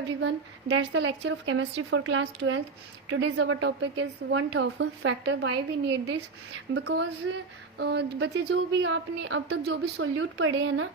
everyone, that's the lecture of chemistry for class 12th. Today's our topic is one of factor. Why we need this? Because बच्चे जो भी आपने अब तक जो भी सोल्यूट पढ़े हैं ना,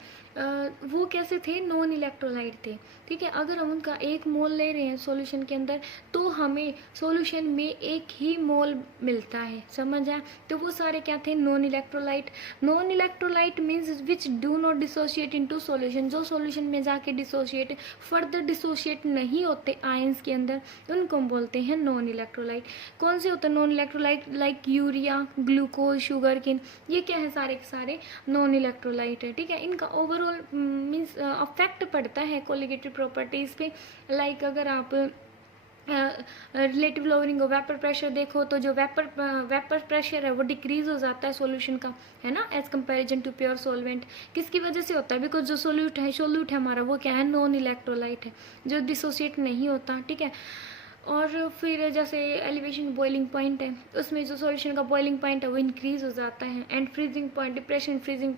वो कैसे थे, नॉन इलेक्ट्रोलाइट थे. ठीक है, अगर हम उनका एक मोल ले रहे हैं सॉल्यूशन के अंदर तो हमें सॉल्यूशन में एक ही मोल मिलता है. समझ आया? तो वो सारे क्या थे, non electrolyte. Non electrolyte means which do not dissociate into solution, जो सॉल्यूशन में जाके डिसोशिएट फर्दर डिसोशिएट नहीं होते आयंस के अंदर, उनको हम बोलते हैं नॉन इलेक्ट्रोलाइट. कौन से होते हैं non electrolyte? Like urea, glucose, sugar cane, ये क्या है, सारे के सारे नॉन इलेक्ट्रोलाइट है. ठीक है, इनका ओवरऑल मीन्स अफेक्ट पड़ता है कोलिगेटिव प्रॉपर्टीज़ पे. लाइक अगर आप relative lowering of vapour pressure देखो तो जो वेपर प्रेशर है वो डिक्रीज हो जाता है सॉल्यूशन का, है ना, as comparison to pure solvent. किसकी वजह से होता है? बिकॉज जो सोल्यूट है हमारा वो क्या है, नॉन इलेक्ट्रोलाइट है, जो डिसोसिएट नहीं होता. ठीक है, और फिर जैसे एलिवेशन बॉइलिंग पॉइंट है, उसमें जो सॉल्यूशन का बॉइलिंग पॉइंट है वो इंक्रीज हो जाता है. And freezing point, depression freezing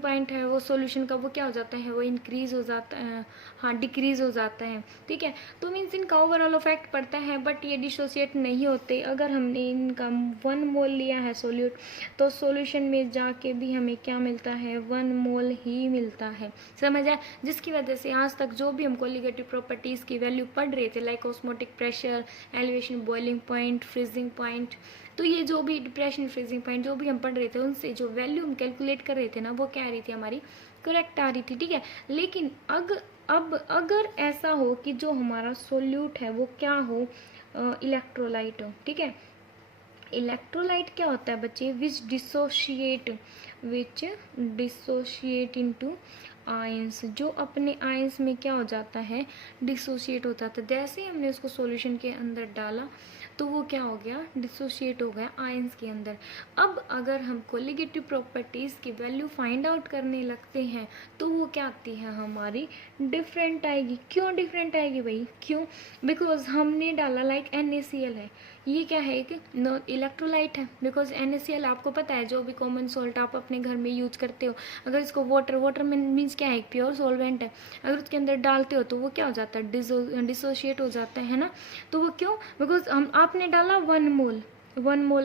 point है वो सॉल्यूशन का, वो क्या हो जाता है, वो इंक्रीज हो जाता है, हाँ डिक्रीज हो जाता है. ठीक है, तो मीन्स इनका ओवरऑल इफेक्ट पड़ता है, बट ये डिसोसिएट नहीं होते. अगर हमने इनका 1 मोल लिया है सोल्यूट तो सॉल्यूशन में जाके भी हमें क्या मिलता है, 1 मोल ही मिलता है. समझ आया? जिसकी वजह से आज तक जो भी हम कोलिगेटिव प्रॉपर्टीज़ की वैल्यू पढ़ रहे थे, like osmotic pressure, elevation boiling point, freezing point, तो ये जो भी डिप्रेशन फ्रीजिंग पॉइंट जो भी हम पढ़ रहे थे उनसे जो वैल्यू हम कैलकुलेट कर रहे थे ना, वो क्या आ रही थी, हमारी करेक्ट आ रही थी. ठीक है, लेकिन अब अगर ऐसा हो कि जो हमारा सोल्यूट है वो क्या हो, इलेक्ट्रोलाइट हो. ठीक है, इलेक्ट्रोलाइट क्या होता है बच्चे, विच डिसोशिएट इनटू आयंस, जो अपने आयंस में क्या हो जाता है, डिसोशिएट हो जाता है. जैसे ही हमने उसको सॉल्यूशन के अंदर डाला तो वो क्या हो गया, डिसोशिएट हो गया आयंस के अंदर. अब अगर हम कोलिगेटिव प्रॉपर्टीज़ की वैल्यू फाइंड आउट करने लगते हैं तो वो क्या आती है, हमारी डिफरेंट आएगी. क्यों डिफरेंट आएगी भाई, क्यों? बिकॉज हमने डाला लाइक NaCl है, ये क्या है, एक इलेक्ट्रोलाइट है. बिकॉज NaCl आपको पता है जो भी कॉमन सॉल्ट आप अपने घर में यूज करते हो, अगर इसको वाटर में मीन्स क्या है, प्योर सॉल्वेंट है, अगर उसके अंदर डालते हो तो वो क्या हो जाता है, डिसोशिएट हो जाता है ना. तो वो क्यों? बिकॉज आपने डाला 1 मोल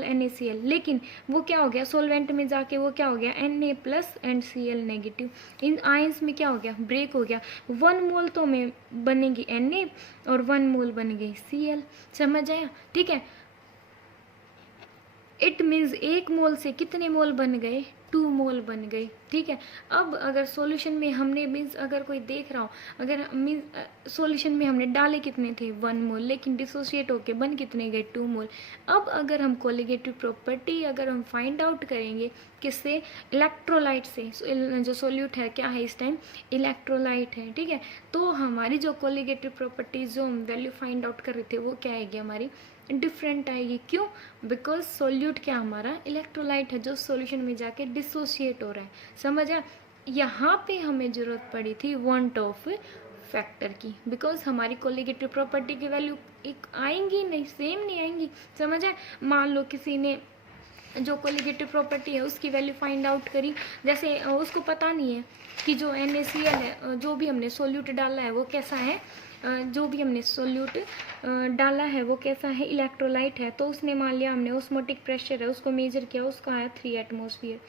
NaCl, लेकिन वो क्या हो गया, सॉल्वेंट में जाके वो क्या हो गया, Na plus and Cl negative. In ions में क्या हो गया, ब्रेक हो गया. 1 मोल तो में बनेगी Na और 1 मोल बन गई Cl. समझ आया? ठीक है, इट मीन्स 1 मोल से कितने मोल बन गए, 2 मोल बन गए. ठीक है, अब अगर सॉल्यूशन में हमने मीन्स अगर कोई देख रहा हो, अगर मीन्स सॉल्यूशन में हमने डाले कितने थे, 1 मोल, लेकिन डिसोशिएट होके बन कितने गए, 2 मोल. अब अगर हम कोलिगेटिव प्रॉपर्टी अगर हम फाइंड आउट करेंगे किससे, इलेक्ट्रोलाइट से, जो सोल्यूट है क्या है इस टाइम, इलेक्ट्रोलाइट है. ठीक है, तो हमारी जो कोलिगेटिव प्रॉपर्टीज जो हम वैल्यू फाइंड आउट कर रहे थे वो क्या आएगी, हमारी डिफरेंट आएगी. क्यों? बिकॉज सोल्यूट क्या हमारा इलेक्ट्रोलाइट है जो सॉल्यूशन में जाके डिसोशिएट हो रहा है. समझ आ? यहाँ पे हमें जरूरत पड़ी थी वांट ऑफ फैक्टर की, बिकॉज हमारी कोलिगेटिव प्रॉपर्टी की वैल्यू एक आएंगी नहीं, सेम नहीं आएंगी. समझ आए? मान लो किसी ने जो कोलिगेटिव प्रॉपर्टी है उसकी वैल्यू फाइंड आउट करी, जैसे उसको पता नहीं है कि जो NaCl है, जो भी हमने सोल्यूट डाला है वो कैसा है, जो भी हमने सोल्यूट डाला है वो कैसा है, इलेक्ट्रोलाइट है. तो उसने मान लिया हमने ऑस्मोटिक प्रेशर है उसको मेजर किया, उसका आया 3 एटमॉस्फेयर.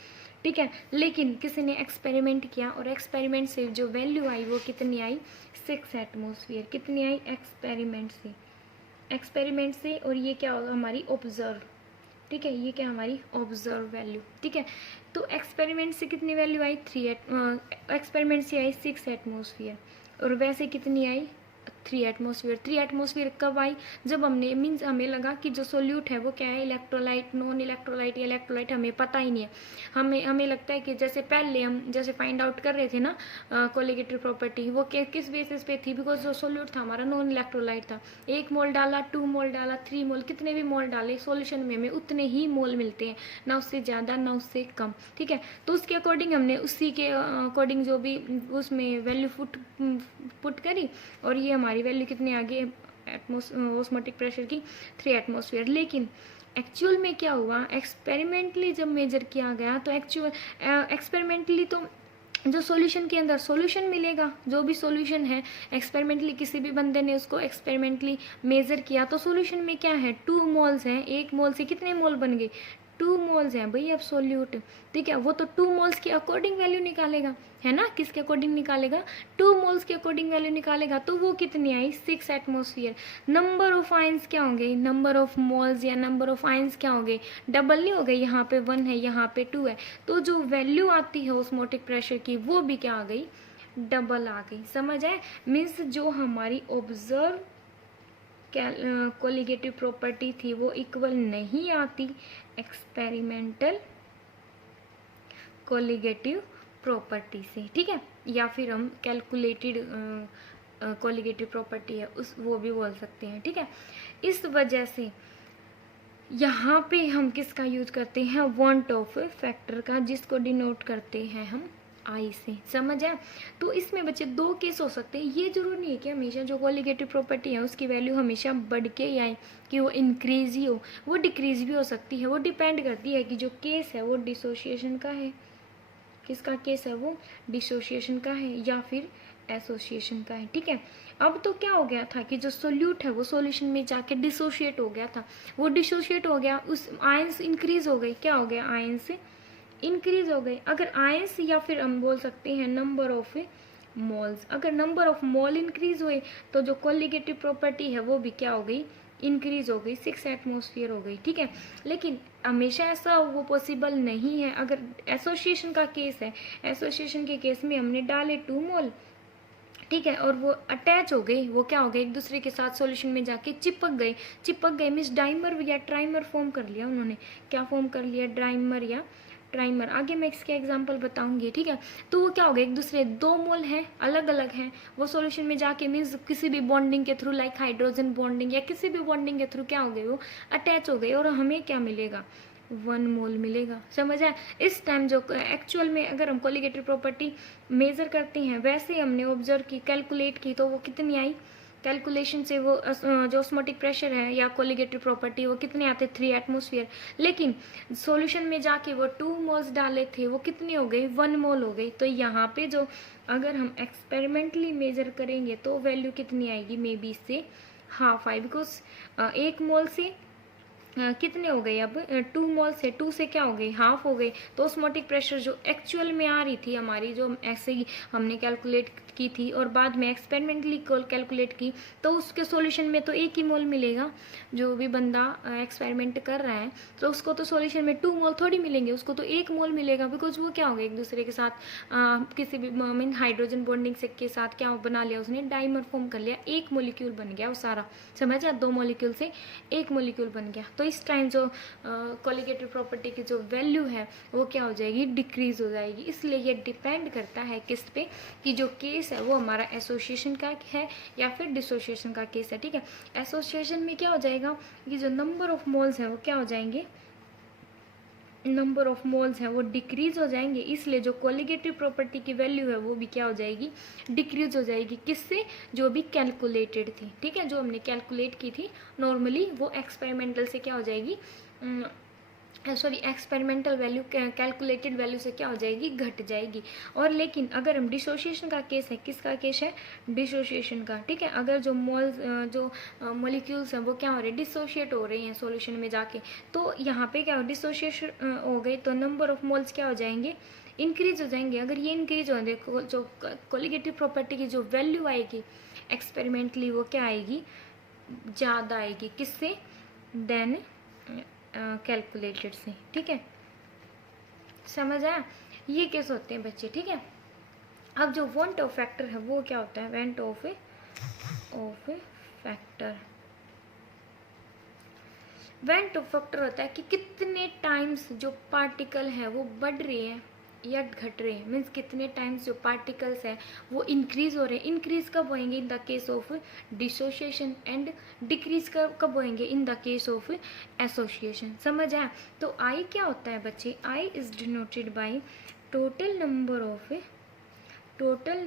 ठीक है, लेकिन किसी ने एक्सपेरिमेंट किया और एक्सपेरिमेंट से जो वैल्यू आई वो कितनी आई, 6 एटमॉस्फेयर. कितनी आई, एक्सपेरिमेंट से. और ये क्या होगा, हमारी ऑब्जर्व. ठीक है, ये क्या हमारी ऑब्जर्व वैल्यू. ठीक है, तो एक्सपेरिमेंट से कितनी वैल्यू आई, एक्सपेरिमेंट से आई 6 एटमॉस्फेयर. और वैसे कितनी आई, 3 एटमॉस्फेयर. 3 एटमॉस्फेयर कब आई, जब हमने मीन्स हमें लगा कि जो सोल्यूट है वो क्या है, इलेक्ट्रोलाइट, नॉन इलेक्ट्रोलाइट या इलेक्ट्रोलाइट हमें पता ही नहीं है. हमें लगता है कि जैसे पहले हम जैसे फाइंड आउट कर रहे थे ना कोलिगेटिव प्रॉपर्टी, वो किस बेसिस पे थी, बिकॉज जो सोल्यूट था हमारा नॉन इलेक्ट्रोलाइट था. 1 मोल डाला, 2 मोल डाला, 3 मोल, कितने भी मोल डाले सॉल्यूशन में हमें उतने ही मोल मिलते हैं, ना उससे ज़्यादा ना उससे कम. ठीक है, तो उसके अकॉर्डिंग हमने उसी के अकॉर्डिंग जो भी उसमें वैल्यू पुट करी, और ये हमारी वैल्यू कितनी आगे ऑस्मोटिक प्रेशर की, 3 एटमॉस्फेयर. लेकिन एक्चुअल में क्या हुआ, एक्सपेरिमेंटली जब मेजर किया गया तो एक्सपेरिमेंटली तो जो सॉल्यूशन के अंदर सॉल्यूशन मिलेगा, जो भी सॉल्यूशन है एक्सपेरिमेंटली किसी भी बंदे ने उसको एक्सपेरिमेंटली मेजर किया तो सॉल्यूशन में क्या है 2 मोल्स हैं। 1 मोल से कितने मोल बन गए 2 मोल्स हैं भाई अब सोल्यूट। ठीक है, वो तो 2 मोल्स के अकॉर्डिंग वैल्यू निकालेगा, है ना, किसके अकॉर्डिंग निकालेगा 2 मोल्स के अकॉर्डिंग वैल्यू निकालेगा। तो वो कितनी आई 6 एटमोसफियर। नंबर ऑफ आयंस क्या होंगे, नंबर ऑफ मोल्स या नंबर ऑफ आयंस क्या होंगे, डबल नहीं हो गए, यहाँ पे 1 है यहाँ पे 2 है, तो जो वैल्यू आती है ऑस्मोटिक प्रेशर की वो भी क्या आ गई, डबल आ गई। समझ आए, मीन्स जो हमारी ऑब्जर्व कोलिगेटिव प्रॉपर्टी थी वो इक्वल नहीं आती एक्सपेरिमेंटल कोलिगेटिव प्रॉपर्टी से। ठीक है, या फिर हम कैलकुलेटेड कोलिगेटिव प्रॉपर्टी है उस वो भी बोल सकते हैं। ठीक है, इस वजह से यहाँ पे हम किसका यूज करते हैं, वांट ऑफ फैक्टर का, जिसको डिनोट करते हैं हम आई से। समझ आया, तो इसमें बच्चे 2 केस हो सकते हैं। ये जरूर नहीं है कि हमेशा जो कोलिगेटिव प्रॉपर्टी है उसकी वैल्यू हमेशा बढ़ के ही आए, कि वो इंक्रीज ही हो, वो डिक्रीज भी हो सकती है। वो डिपेंड करती है कि जो केस है वो डिसोसिएशन का है, किसका केस है वो डिसोसिएशन का है या फिर एसोसिएशन का है। ठीक है, अब तो क्या हो गया था कि जो सोल्यूट है वो सॉल्यूशन में जाके डिसोशिएट हो गया था, वो डिसोशिएट हो गया, उस आयंस इंक्रीज हो गए, क्या हो गया आयंस इंक्रीज हो गए। अगर आयंस या फिर हम बोल सकते हैं नंबर ऑफ मोल्स, अगर नंबर ऑफ मोल इंक्रीज हुए तो जो कोलिगेटिव प्रॉपर्टी है वो भी क्या हो गई, इंक्रीज हो गई, 6 एटमोसफियर हो गई। ठीक है, लेकिन हमेशा ऐसा वो पॉसिबल नहीं है। अगर एसोसिएशन का केस है, एसोसिएशन के केस में हमने डाले 2 मोल, ठीक है, और वो अटैच हो गए, वो क्या हो गए एक दूसरे के साथ सॉल्यूशन में जाके चिपक गए। चिपक गए मीन्स डाइमर या ट्राइमर फॉर्म कर लिया उन्होंने, क्या फॉर्म कर लिया, डाइमर या ट्राइमर। आगे मैं इसके एग्जांपल बताऊंगी। ठीक है, तो वो क्या हो गया एक दूसरे 2 मोल हैं, अलग अलग हैं, वो सॉल्यूशन में जाके मीन्स किसी भी बॉन्डिंग के थ्रू लाइक हाइड्रोजन बॉन्डिंग या किसी भी बॉन्डिंग के थ्रू क्या हो गए वो अटैच हो गए, और हमें क्या मिलेगा 1 मोल मिलेगा। समझ आया, इस टाइम जो एक्चुअल में अगर हम कोलिगेटिव प्रॉपर्टी मेजर करते हैं वैसे हमने ऑब्जर्व की, कैलकुलेट की, तो वो कितनी आई, कैलकुलेशन से वो जो ऑस्मोटिक प्रेशर है या कोलिगेटिव प्रॉपर्टी वो कितने आते 3 एटमोसफियर। लेकिन सॉल्यूशन में जाके वो 2 मोल्स डाले थे, वो कितनी हो गई 1 मोल हो गई। तो यहाँ पे जो अगर हम एक्सपेरिमेंटली मेजर करेंगे तो वैल्यू कितनी आएगी, मे बी इससे हाफ आई, बिकॉज 1 मोल से कितने हो गए, अब 2 मोल से 2 से क्या हो गई हाफ हो गई। तो ऑस्मोटिक प्रेशर जो एक्चुअल में आ रही थी हमारी, जो ऐसे ही हमने कैलकुलेट की थी और बाद में एक्सपेरिमेंटली कैलकुलेट की, तो उसके सॉल्यूशन में तो 1 ही मोल मिलेगा। जो भी बंदा एक्सपेरिमेंट कर रहा है तो उसको तो सॉल्यूशन में 2 मोल थोड़ी मिलेंगे, उसको तो 1 मोल मिलेगा, बिकॉज वो क्या हो गया एक दूसरे के साथ किसी भी मीन हाइड्रोजन बॉन्डिंग से के साथ क्या बना लिया उसने, डाइमर फॉर्म कर लिया, 1 मोलिक्यूल बन गया वो सारा। समझ आ, 2 मोलिक्यूल से 1 मोलिक्यूल बन गया। तो इस टाइम जो कोलिगेटिव प्रॉपर्टी की जो वैल्यू है वो क्या हो जाएगी, डिक्रीज हो जाएगी। इसलिए ये डिपेंड करता है किस पे, कि जो केस है वो हमारा एसोसिएशन का है या फिर डिसोसिएशन का केस है। ठीक है, एसोसिएशन में क्या हो जाएगा कि जो नंबर ऑफ मोल्स है वो क्या हो जाएंगे, नंबर ऑफ मोल्स हैं वो डिक्रीज हो जाएंगे, इसलिए जो कोलिगेटिव प्रॉपर्टी की वैल्यू है वो भी क्या हो जाएगी, डिक्रीज हो जाएगी। किससे, जो भी कैलकुलेटेड थी। ठीक है, जो हमने कैलकुलेट की थी नॉर्मली वो एक्सपेरिमेंटल से क्या हो जाएगी, sorry experimental value calculated value से क्या हो जाएगी, घट जाएगी। और लेकिन अगर हम डिसोसिएशन का केस है, किसका केस है, डिसोसिएशन का। ठीक है, अगर जो मोल्स जो मॉलिक्यूल्स हैं वो क्या हो रहे हैं, डिसोशिएट हो रहे हैं सॉल्यूशन में जाके, तो यहाँ पे क्या हो, डिसोसिएशन हो गई तो नंबर ऑफ मोल्स क्या हो जाएंगे, इंक्रीज हो जाएंगे। अगर ये इंक्रीज हो जाए जो कोलिगेटिव प्रॉपर्टी की जो वैल्यू आएगी एक्सपेरिमेंटली वो क्या आएगी, ज़्यादा आएगी, किससे, देन कैलकुलेटेड से। ठीक है, समझ आया, ये केस होते हैं बच्चे। ठीक है, अब जो वांट ऑफ फैक्टर है वो क्या होता है, want Hoff factor, want Hoff factor होता है कि कितने टाइम्स जो पार्टिकल है वो बढ़ रहे हैं या घट रहे हैं, मीन्स कितने टाइम्स जो पार्टिकल्स हैं वो इंक्रीज हो रहे हैं। इंक्रीज कब होएंगे, in the case of dissociation, and decrease कब होएंगे, in the case of association. समझ आया, तो आई क्या होता है बच्चे, i is denoted by total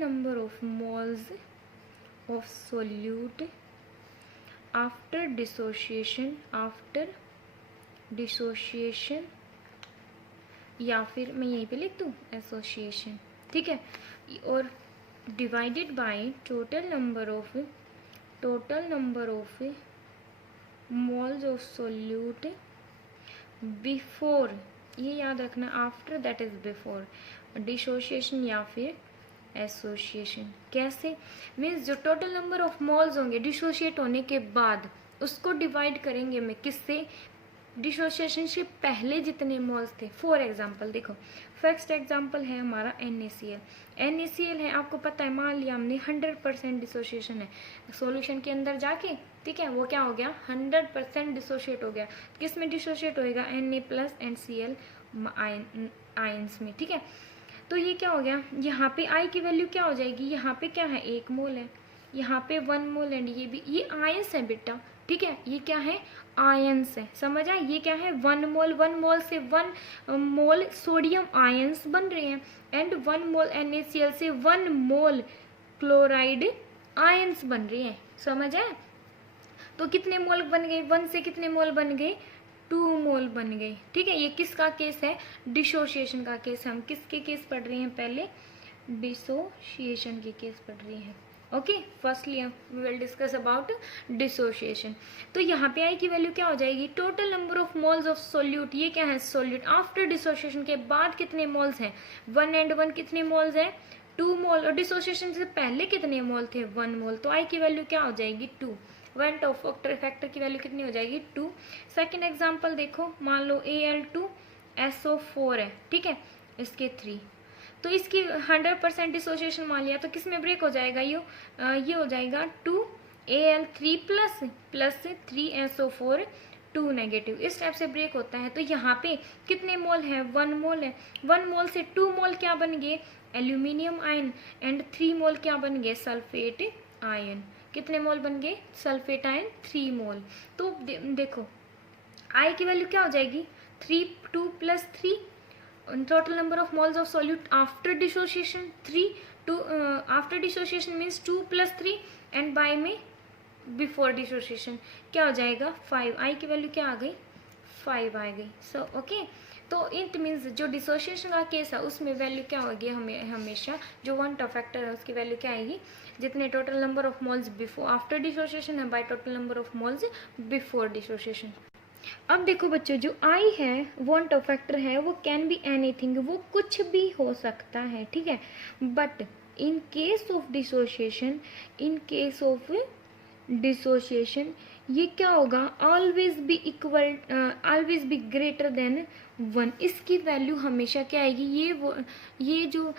number of moles of solute after dissociation, या फिर मैं यहीं पे लिख दूँ एसोसिएशन। ठीक ठीक है, और divided by total number of moles of solute before, ये याद रखना, after that is before dissociation या फिर एसोसिएशन। कैसे? मीन्स जो टोटल नंबर ऑफ मोल्स होंगे डिसोशिएट होने के बाद, उसको डिवाइड करेंगे में किससे? डिसोसिएशन से पहले जितने मोल्स थे। फॉर एग्जाम्पल देखो, फर्स्ट एग्जाम्पल है हमारा NaCl। NaCl है, आपको पता है, मान लिया हमने 100% डिसोसिएशन है सॉल्यूशन के अंदर जाके, ठीक है, वो क्या हो गया? 100% डिसोशिएट हो गया। किस में डिसोशिएट होएगा? Na plus and Cl ions में, ठीक है। तो ये क्या हो गया? यहाँ पे I की वैल्यू क्या हो जाएगी? यहाँ पे क्या है? 1 मोल है, यहाँ पे 1 मोल एंड ये आयंस है बेटा, ठीक है, ये क्या है? आयंस है, समझ आए? ये क्या है? 1 मोल से 1 मोल सोडियम आयंस बन रहे हैं एंड 1 मोल NaCl से 1 मोल क्लोराइड आयंस बन रहे हैं, समझ आए? तो कितने मोल बन गए? 1 से कितने मोल बन गए? 2 मोल बन गए, ठीक है। ये किसका केस है? डिसोसिएशन का केस। हम किसके केस पढ़ रहे हैं? पहले डिसोसिएशन के केस पढ़ रहे हैं। Okay, firstly we will discuss about dissociation. तो यहाँ पे आई की वैल्यू क्या हो जाएगी? Total number of moles of solute, ये क्या है? सोल्यूट। आफ्टर डिसोसिएशन के बाद कितने मोल्स हैं? 1 एंड 1 कितने मोल्स हैं? 2 मोल। और डिसोसिएशन से पहले कितने मोल थे? 1 मोल। तो आई की वैल्यू क्या हो जाएगी? 2। वन टॉप फैक्टर की वैल्यू कितनी हो जाएगी? 2। सेकेंड एग्जाम्पल देखो, मान लो Al2SO4 है, ठीक है, इसके 3, तो इसकी 100% डिसोसिएशन मान लिया, तो किस में ब्रेक हो जाएगा? ये हो जाएगा 2Al3 प्लस 3SO4 2 नेगेटिव, इस टाइप से ब्रेक होता है। तो यहाँ पे कितने मोल है? 1 मोल है। 1 मोल से 2 मोल क्या बन गए? एल्यूमिनियम आयन एंड 3 मोल क्या बन गए? Sulphate ion. कितने मोल बन गए? सल्फेट आयन 3 मोल। तो देखो आई की वैल्यू क्या हो जाएगी? 2 plus 3, total number of moles of solute after dissociation 3, 2 after dissociation means 2 plus 3 and by में before dissociation क्या हो जाएगा? 5। I की वैल्यू क्या आ गई? 5 आ गई। सो ओके, तो इट मीन्स जो डिसोसिएशन का केस है उसमें वैल्यू क्या होगी? हमें हमेशा जो वन टॉप फैक्टर है उसकी वैल्यू क्या आएगी? जितने total number of moles before after dissociation है by total number of moles before dissociation. अब देखो बच्चों, जो आई है वन टॉप फैक्टर है, वो कैन बी एनीथिंग, वो कुछ भी हो सकता है, ठीक है। But in case of dissociation ये क्या होगा? Always be greater than 1। इसकी वैल्यू हमेशा क्या आएगी? ये जो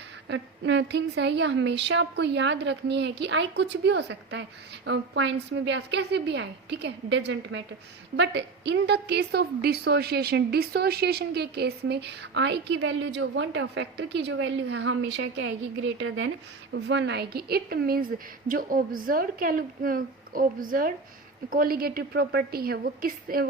थिंग्स है ये हमेशा आपको याद रखनी है कि आई कुछ भी हो सकता है, पॉइंट्स में भी आ, कैसे भी आए, ठीक है, doesn't matter. But in the case of dissociation के केस में आई की वैल्यू जो वन टॉप फैक्टर की जो वैल्यू है हमेशा क्या आएगी? ग्रेटर देन 1 आएगी। इट मीन्स जो ऑब्जर्व कोलिगेटिव प्रॉपर्टी है वो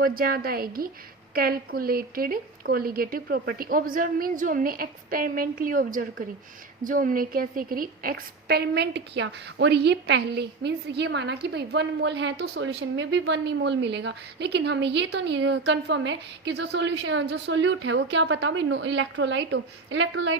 ज़्यादा आएगी calculated colligative property. Observe means जो हमने एक्सपेरिमेंटली ऑब्जर्व करी, जो हमने कैसे करी? एक्सपेरिमेंट किया, और ये पहले मीन्स ये माना कि भाई 1 मोल है तो सॉल्यूशन में भी 1 ही मोल मिलेगा, लेकिन हमें ये तो नहीं कंफर्म है कि जो सोल्यूट है वो क्या पता भाई इलेक्ट्रोलाइट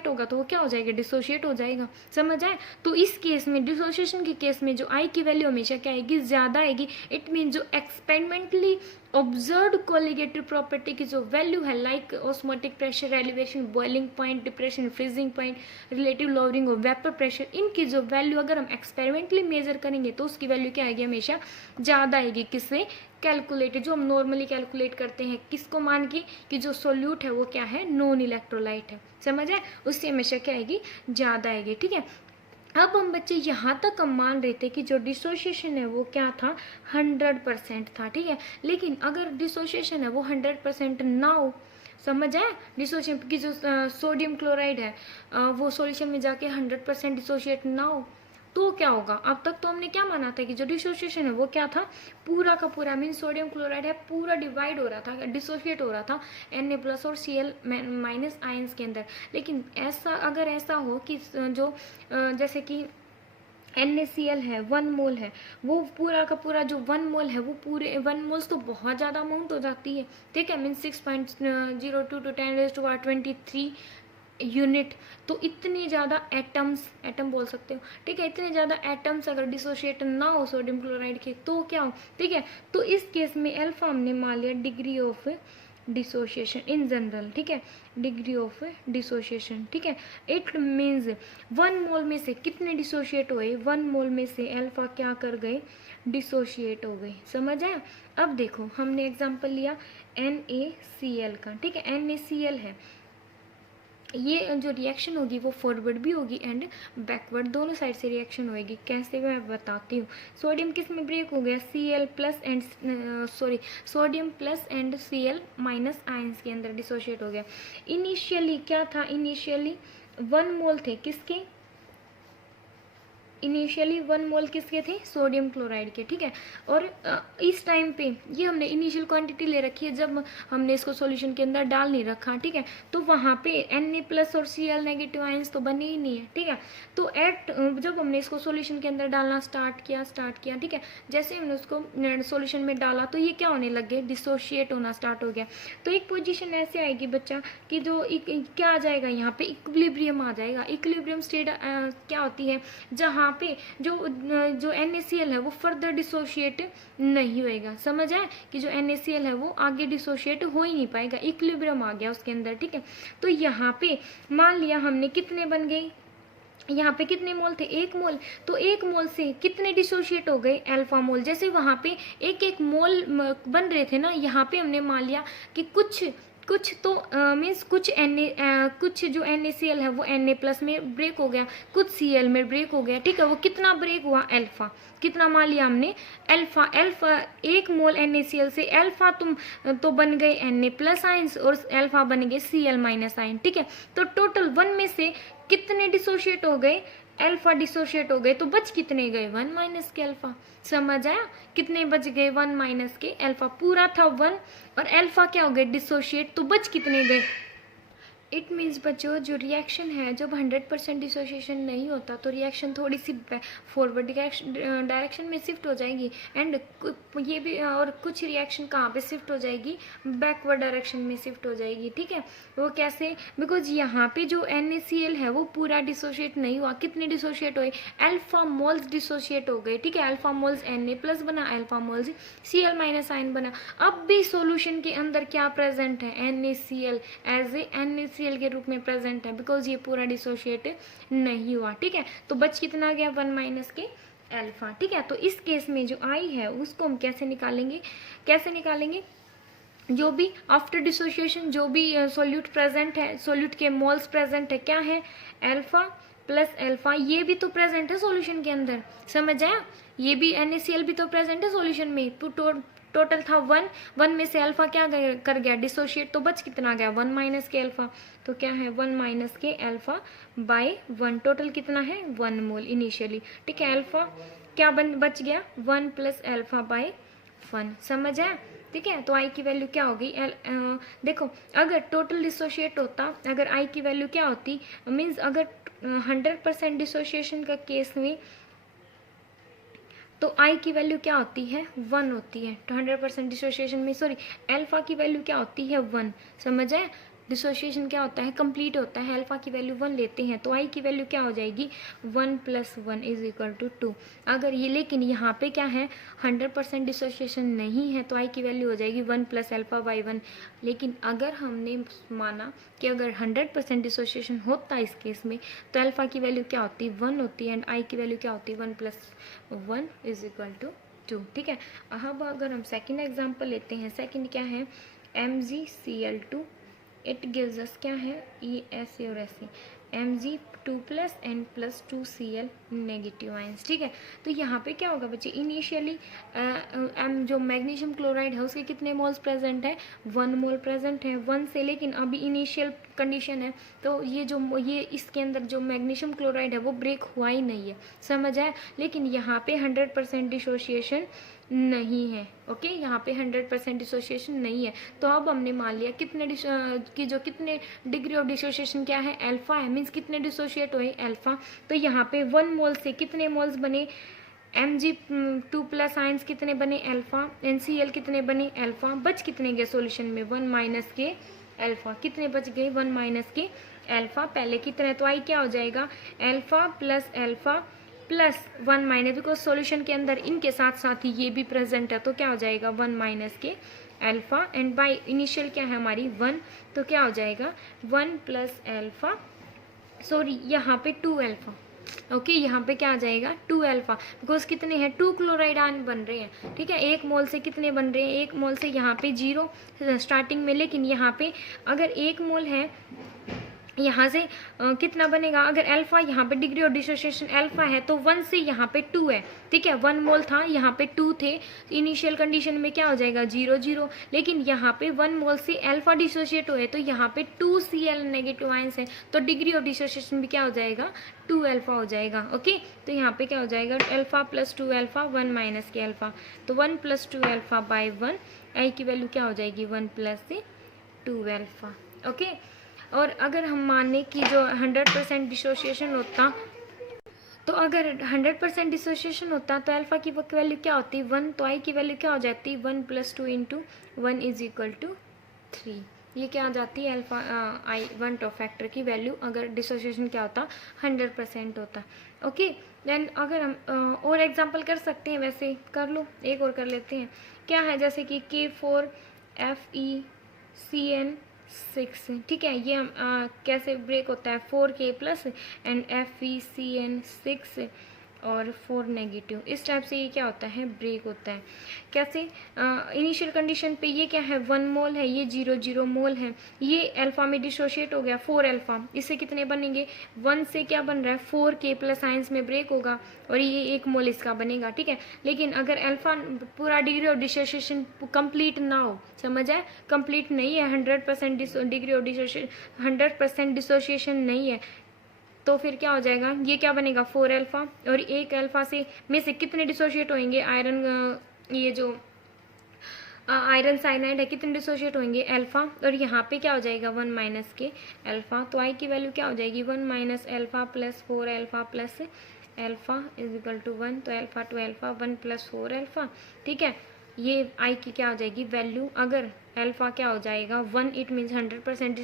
होगा तो वो क्या हो जाएगा? डिसोशिएट हो जाएगा, समझ आए? तो इस केस में डिसोसिएशन के केस में जो आई की वैल्यू हमेशा क्या आएगी? ज़्यादा आएगी। इट मीन जो एक्सपेरिमेंटली ऑब्जर्व्ड कोलिगेटिव प्रॉपर्टी की जो वैल्यू है, like osmotic pressure, elevation, boiling point, depression, freezing point, relative lowering of vapour pressure, इनकी जो वैल्यू अगर हम एक्सपेरिमेंटली मेजर करेंगे तो उसकी वैल्यू क्या आएगी? हमेशा ज़्यादा आएगी। किससे? कैलकुलेटेड, जो हम नॉर्मली कैलकुलेट करते हैं, किसको मान के कि जो सोल्यूट है वो क्या है? नॉन इलेक्ट्रोलाइट है, समझ आए? उससे हमेशा क्या आएगी? ज़्यादा आएगी, ठीक है। अब हम बच्चे यहाँ तक हम मान रहे थे कि जो डिसोसिएशन है वो क्या था? 100% था, ठीक है। लेकिन अगर डिसोसिएशन है वो 100% ना हो, समझ आए? डिसोसिएशन की जो सोडियम क्लोराइड है वो सॉल्यूशन में जाके 100% डिसोशिएट ना हो तो क्या होगा? अब तक तो हमने क्या माना था कि जो डिसोसिएशन है वो क्या था? पूरा का पूरा मीन सोडियम क्लोराइड है पूरा डिवाइड हो रहा था, डिसोशिएट हो रहा था Na+ और Cl- आयंस के अंदर। लेकिन अगर ऐसा हो कि जो जैसे कि NaCl है 1 मोल है, वो पूरा का पूरा जो 1 मोल है वो पूरे 1 मोल्स तो बहुत ज़्यादा अमाउंट हो जाती है, ठीक है, मीन 6.02 × 10⁻23 यूनिट, तो इतने ज़्यादा एटम्स, एटम बोल सकते हो, ठीक है, इतने ज़्यादा एटम्स अगर डिसोशिएट ना हो सोडियम क्लोराइड के तो क्या हो, ठीक है। तो इस केस में अल्फा हमने मान लिया degree of dissociation in general, ठीक है, डिग्री ऑफ डिसोशिएशन, ठीक है। इट मीन्स 1 मोल में से कितने डिसोशिएट हुए, 1 मोल में से अल्फा क्या कर गए, डिसोशिएट हो गए। समझ आया। अब देखो हमने एग्जांपल लिया NaCl का, ठीक है, NaCl है, ये जो रिएक्शन होगी वो फॉरवर्ड भी होगी एंड बैकवर्ड, दोनों साइड से रिएक्शन होगी। कैसे मैं बताती हूँ। सोडियम किस में ब्रेक हो गया, Cl plus and sodium plus and Cl minus ions के अंदर डिसोशिएट हो गया। इनिशियली क्या था, इनिशियली 1 मोल थे किसके, इनिशियली 1 मोल किसके थे, सोडियम क्लोराइड के, ठीक है। और इस टाइम पे ये हमने इनिशियल क्वांटिटी ले रखी है, जब हमने इसको सॉल्यूशन के अंदर डाल नहीं रखा, ठीक है, तो वहाँ पे Na प्लस और Cl नेगेटिव आयंस तो बने ही नहीं है, ठीक है। तो जब हमने इसको सॉल्यूशन के अंदर डालना स्टार्ट किया, ठीक है, जैसे हमने उसको सॉल्यूशन में डाला तो ये क्या होने लग गए, डिसोशिएट होना स्टार्ट हो गया। तो एक पोजिशन ऐसे आएगी बच्चा कि जो क्या आ जाएगा, यहाँ पे इक्विलिब्रियम आ जाएगा। इक्विलिब्रियम स्टेट क्या होती है, जहाँ पे जो NaCl है वो फर्दर डिसोशिएट नहीं होएगा। समझ आए कि जो NaCl है वो आगे डिसोशिएट हो ही नहीं पाएगा, इक्विलिब्रियम आ गया उसके अंदर, ठीक है। तो यहाँ पे मान लिया हमने कितने बन गए, यहाँ पे कितने मोल थे, 1 मोल, तो 1 मोल से कितने डिसोशिएट हो गए, अल्फा मोल। जैसे वहाँ पे एक मोल बन रहे थे ना, यहाँ पे हमने मान लिया कि कुछ तो मीन्स कुछ जो NaCl है वो Na प्लस में ब्रेक हो गया, कुछ Cl में ब्रेक हो गया, ठीक है। वो कितना ब्रेक हुआ, अल्फा, कितना मान लिया हमने, अल्फा। 1 मोल NaCl से अल्फा तो बन गए Na प्लस आयंस और अल्फा बन गए Cl माइनस आयन, ठीक है। तो टोटल 1 में से कितने डिसोशिएट हो गए, अल्फा डिसोशिएट हो गए, तो बच कितने गए, 1 माइनस के अल्फा। समझ आया, कितने बच गए, 1 माइनस के अल्फा, पूरा था 1 और अल्फा क्या हो गए, डिसोशिएट, तो बच कितने गए। इट मीन्स बच्चों जो रिएक्शन है, जब 100% डिसोसिएशन नहीं होता तो रिएक्शन थोड़ी सी फॉरवर्ड डायरेक्शन में शिफ्ट हो जाएगी एंड ये भी, और कुछ रिएक्शन कहाँ पे शिफ्ट हो जाएगी, बैकवर्ड डायरेक्शन में शिफ्ट हो जाएगी, ठीक है। वो कैसे, बिकॉज यहाँ पे जो NaCl है वो पूरा डिसोशिएट नहीं हुआ, कितने डिसोशिएट हुए, अल्फा मोल्स डिसोशिएट हो गए, ठीक है। अल्फा मोल्स Na प्लस बना, alpha moles Cl minus ion बना। अब भी सॉल्यूशन के अंदर क्या प्रेजेंट है, NaCl एज ए NaCl के रूप में प्रेजेंट है, बिकॉज ये पूरा डिसोशिएट नहीं हुआ, ठीक है। तो बच कितना गया, 1 माइनस के अल्फा, ठीक है। तो इस केस में जो I है उसको हम कैसे निकालेंगे, जो भी आफ्टर डिसोशिएशन जो भी सॉल्यूट प्रेजेंट है, सॉल्यूट के मोल्स प्रेजेंट है, क्या है, अल्फा प्लस अल्फा, ये भी तो प्रेजेंट है सॉल्यूशन के अंदर। समझ आया, ये भी NaCl भी तो प्रेजेंट है सॉल्यूशन में। टोटल था 1 में से अल्फा क्या कर गया, डिसोशिएट, तो बच कितना गया, 1 माइनस के अल्फा। तो क्या है, 1 माइनस के अल्फा बाय 1, टोटल कितना है, 1 मोल इनिशियली, ठीक है। अल्फा क्या बच गया, 1 प्लस अल्फा बाय 1। समझ आया, ठीक है। तो I की वैल्यू क्या होगी, देखो अगर टोटल डिसोशिएट होता, अगर I की वैल्यू क्या होती, मीन्स अगर 100% डिसोशिएशन का केस में तो I की वैल्यू क्या होती है, 1 होती है। तो 100% डिसोशिएशन में अल्फा की वैल्यू क्या होती है, 1। समझ आए, डिसोशिएशन क्या होता है, कंप्लीट होता है, अल्फा की वैल्यू 1 लेते हैं, तो I की वैल्यू क्या हो जाएगी, 1 प्लस 1 इज इक्वल टू 2। अगर ये, लेकिन यहाँ पे क्या है, 100% डिसोशिएशन नहीं है, तो I की वैल्यू हो जाएगी 1 प्लस अल्फा बाई 1। लेकिन अगर हमने माना कि अगर 100% डिसोशिएशन होता है इस केस में, तो अल्फा की वैल्यू क्या होती, 1 होती है एंड I की वैल्यू क्या होती है, 1 प्लस 1 इज इक्वल टू 2, ठीक है। अब अगर हम सेकेंड एग्जाम्पल लेते हैं, सेकेंड क्या है, MgCl2, इट गिव्स अस क्या है, ESA और SA, Mg2 plus N plus 2Cl negative ions, ठीक है। तो यहाँ पे क्या होगा बच्चे, इनिशियली जो मैग्नीशियम क्लोराइड है उसके कितने मोल्स प्रेजेंट है, 1 मोल प्रेजेंट है, 1 से, लेकिन अभी इनिशियल कंडीशन है, तो ये इसके अंदर जो मैग्नीशियम क्लोराइड है वो ब्रेक हुआ ही नहीं है। समझ आया, लेकिन यहाँ पे 100% डिसोशिएशन नहीं है, ओके, यहाँ पे 100% डिसोशिएशन नहीं है। तो अब हमने मान लिया कितने कितने डिग्री ऑफ डिसोशिएशन क्या है, अल्फा है, मीन्स कितने डिसोशिएट हुए, अल्फा। तो यहाँ पे 1 मोल से कितने मोल्स बने, Mg2 प्लस आयंस कितने बने, अल्फा, NaCl कितने बने, अल्फा। बच कितने गए सॉल्यूशन में, 1 माइनस के अल्फा, कितने बच गए, 1 माइनस के एल्फा पहले की तरह, तो आई क्या हो जाएगा alpha plus 1 minus, because solution के अंदर इनके साथ साथ ही ये भी प्रेजेंट है, तो क्या हो जाएगा 1 माइनस के एल्फा, एंड बाय इनिशियल क्या है हमारी 1, तो क्या हो जाएगा 1 प्लस एल्फा, सॉरी यहाँ पे 2 एल्फा, ओके यहाँ पे क्या आ जाएगा 2 एल्फा, बिकॉज कितने हैं 2 क्लोराइड आयन बन रहे हैं, ठीक है। एक मोल से कितने बन रहे हैं, एक मोल से यहाँ पे 0 स्टार्टिंग में, लेकिन यहाँ पे अगर एक मोल है यहाँ से कितना बनेगा, अगर अल्फा यहाँ पे डिग्री ऑफ डिसोसिएशन अल्फा है तो 1 से यहाँ पे 2 है, ठीक है। 1 मोल था, यहाँ पे 2 थे, इनिशियल कंडीशन में क्या हो जाएगा 0 0, लेकिन यहाँ पे 1 मोल से अल्फा डिसोशिएट हुए तो यहाँ पे 2 Cl नेगेटिव आयंस है, तो डिग्री ऑफ डिसोसिएशन भी क्या हो जाएगा 2 अल्फा हो जाएगा, ओके। तो यहाँ पे क्या हो जाएगा अल्फा प्लस 2 अल्फा 1 माइनस के अल्फा, तो 1 प्लस 2 अल्फा बाई 1, आई की वैल्यू क्या हो जाएगी 1 प्लस 2 अल्फा, ओके। और अगर हम माने कि जो 100% डिसोसिएशन होता, तो अगर 100% डिसोसिएशन होता तो अल्फा की वैल्यू क्या होती 1, तो आई की वैल्यू क्या हो जाती 1 plus 2 into 1 is equal to 3, ये क्या आ जाती है अल्फा आई 1 टॉप फैक्टर की वैल्यू अगर डिसोसिएशन क्या होता 100% होता, ओके। देन अगर हम और एग्जांपल कर सकते हैं, वैसे कर लो, एक और कर लेते हैं, क्या है जैसे कि K4FeCN6, ठीक है। ये कैसे ब्रेक होता है 4K प्लस एंड FeCN6 और 4 नेगेटिव, इस टाइप से ये क्या होता है ब्रेक होता है। कैसे इनिशियल कंडीशन पे ये क्या है 1 मोल है, ये 0 0 मोल है, ये अल्फा में डिसोशिएट हो गया 4 अल्फा, इससे कितने बनेंगे 1 से क्या बन रहा है 4K प्लस आयंस में ब्रेक होगा और ये 1 मोल इसका बनेगा, ठीक है। लेकिन अगर अल्फा पूरा डिग्री ऑफ डिसोसिएशन कंप्लीट ना हो, समझ आए, कंप्लीट नहीं है 100% डिग्री ऑफ डिसोसिएशन 100% डिसोसिएशन नहीं है, तो फिर क्या हो जाएगा ये क्या बनेगा 4 अल्फा, और 1 अल्फा से में से कितने डिसोशिएट होंगे आयरन, ये जो आयरन साइनाइड है कितने डिसोशिएट होंगे अल्फा, और यहाँ पे क्या हो जाएगा 1 माइनस के अल्फा, तो आई की वैल्यू क्या हो जाएगी 1 minus alpha plus 4 alpha plus alpha is equal to 1, तो alpha to alpha 1 plus 4 alpha, ठीक है। ये आई की क्या हो जाएगी वैल्यू, अगर अल्फा क्या हो जाएगा 1, इट मीन्स 100%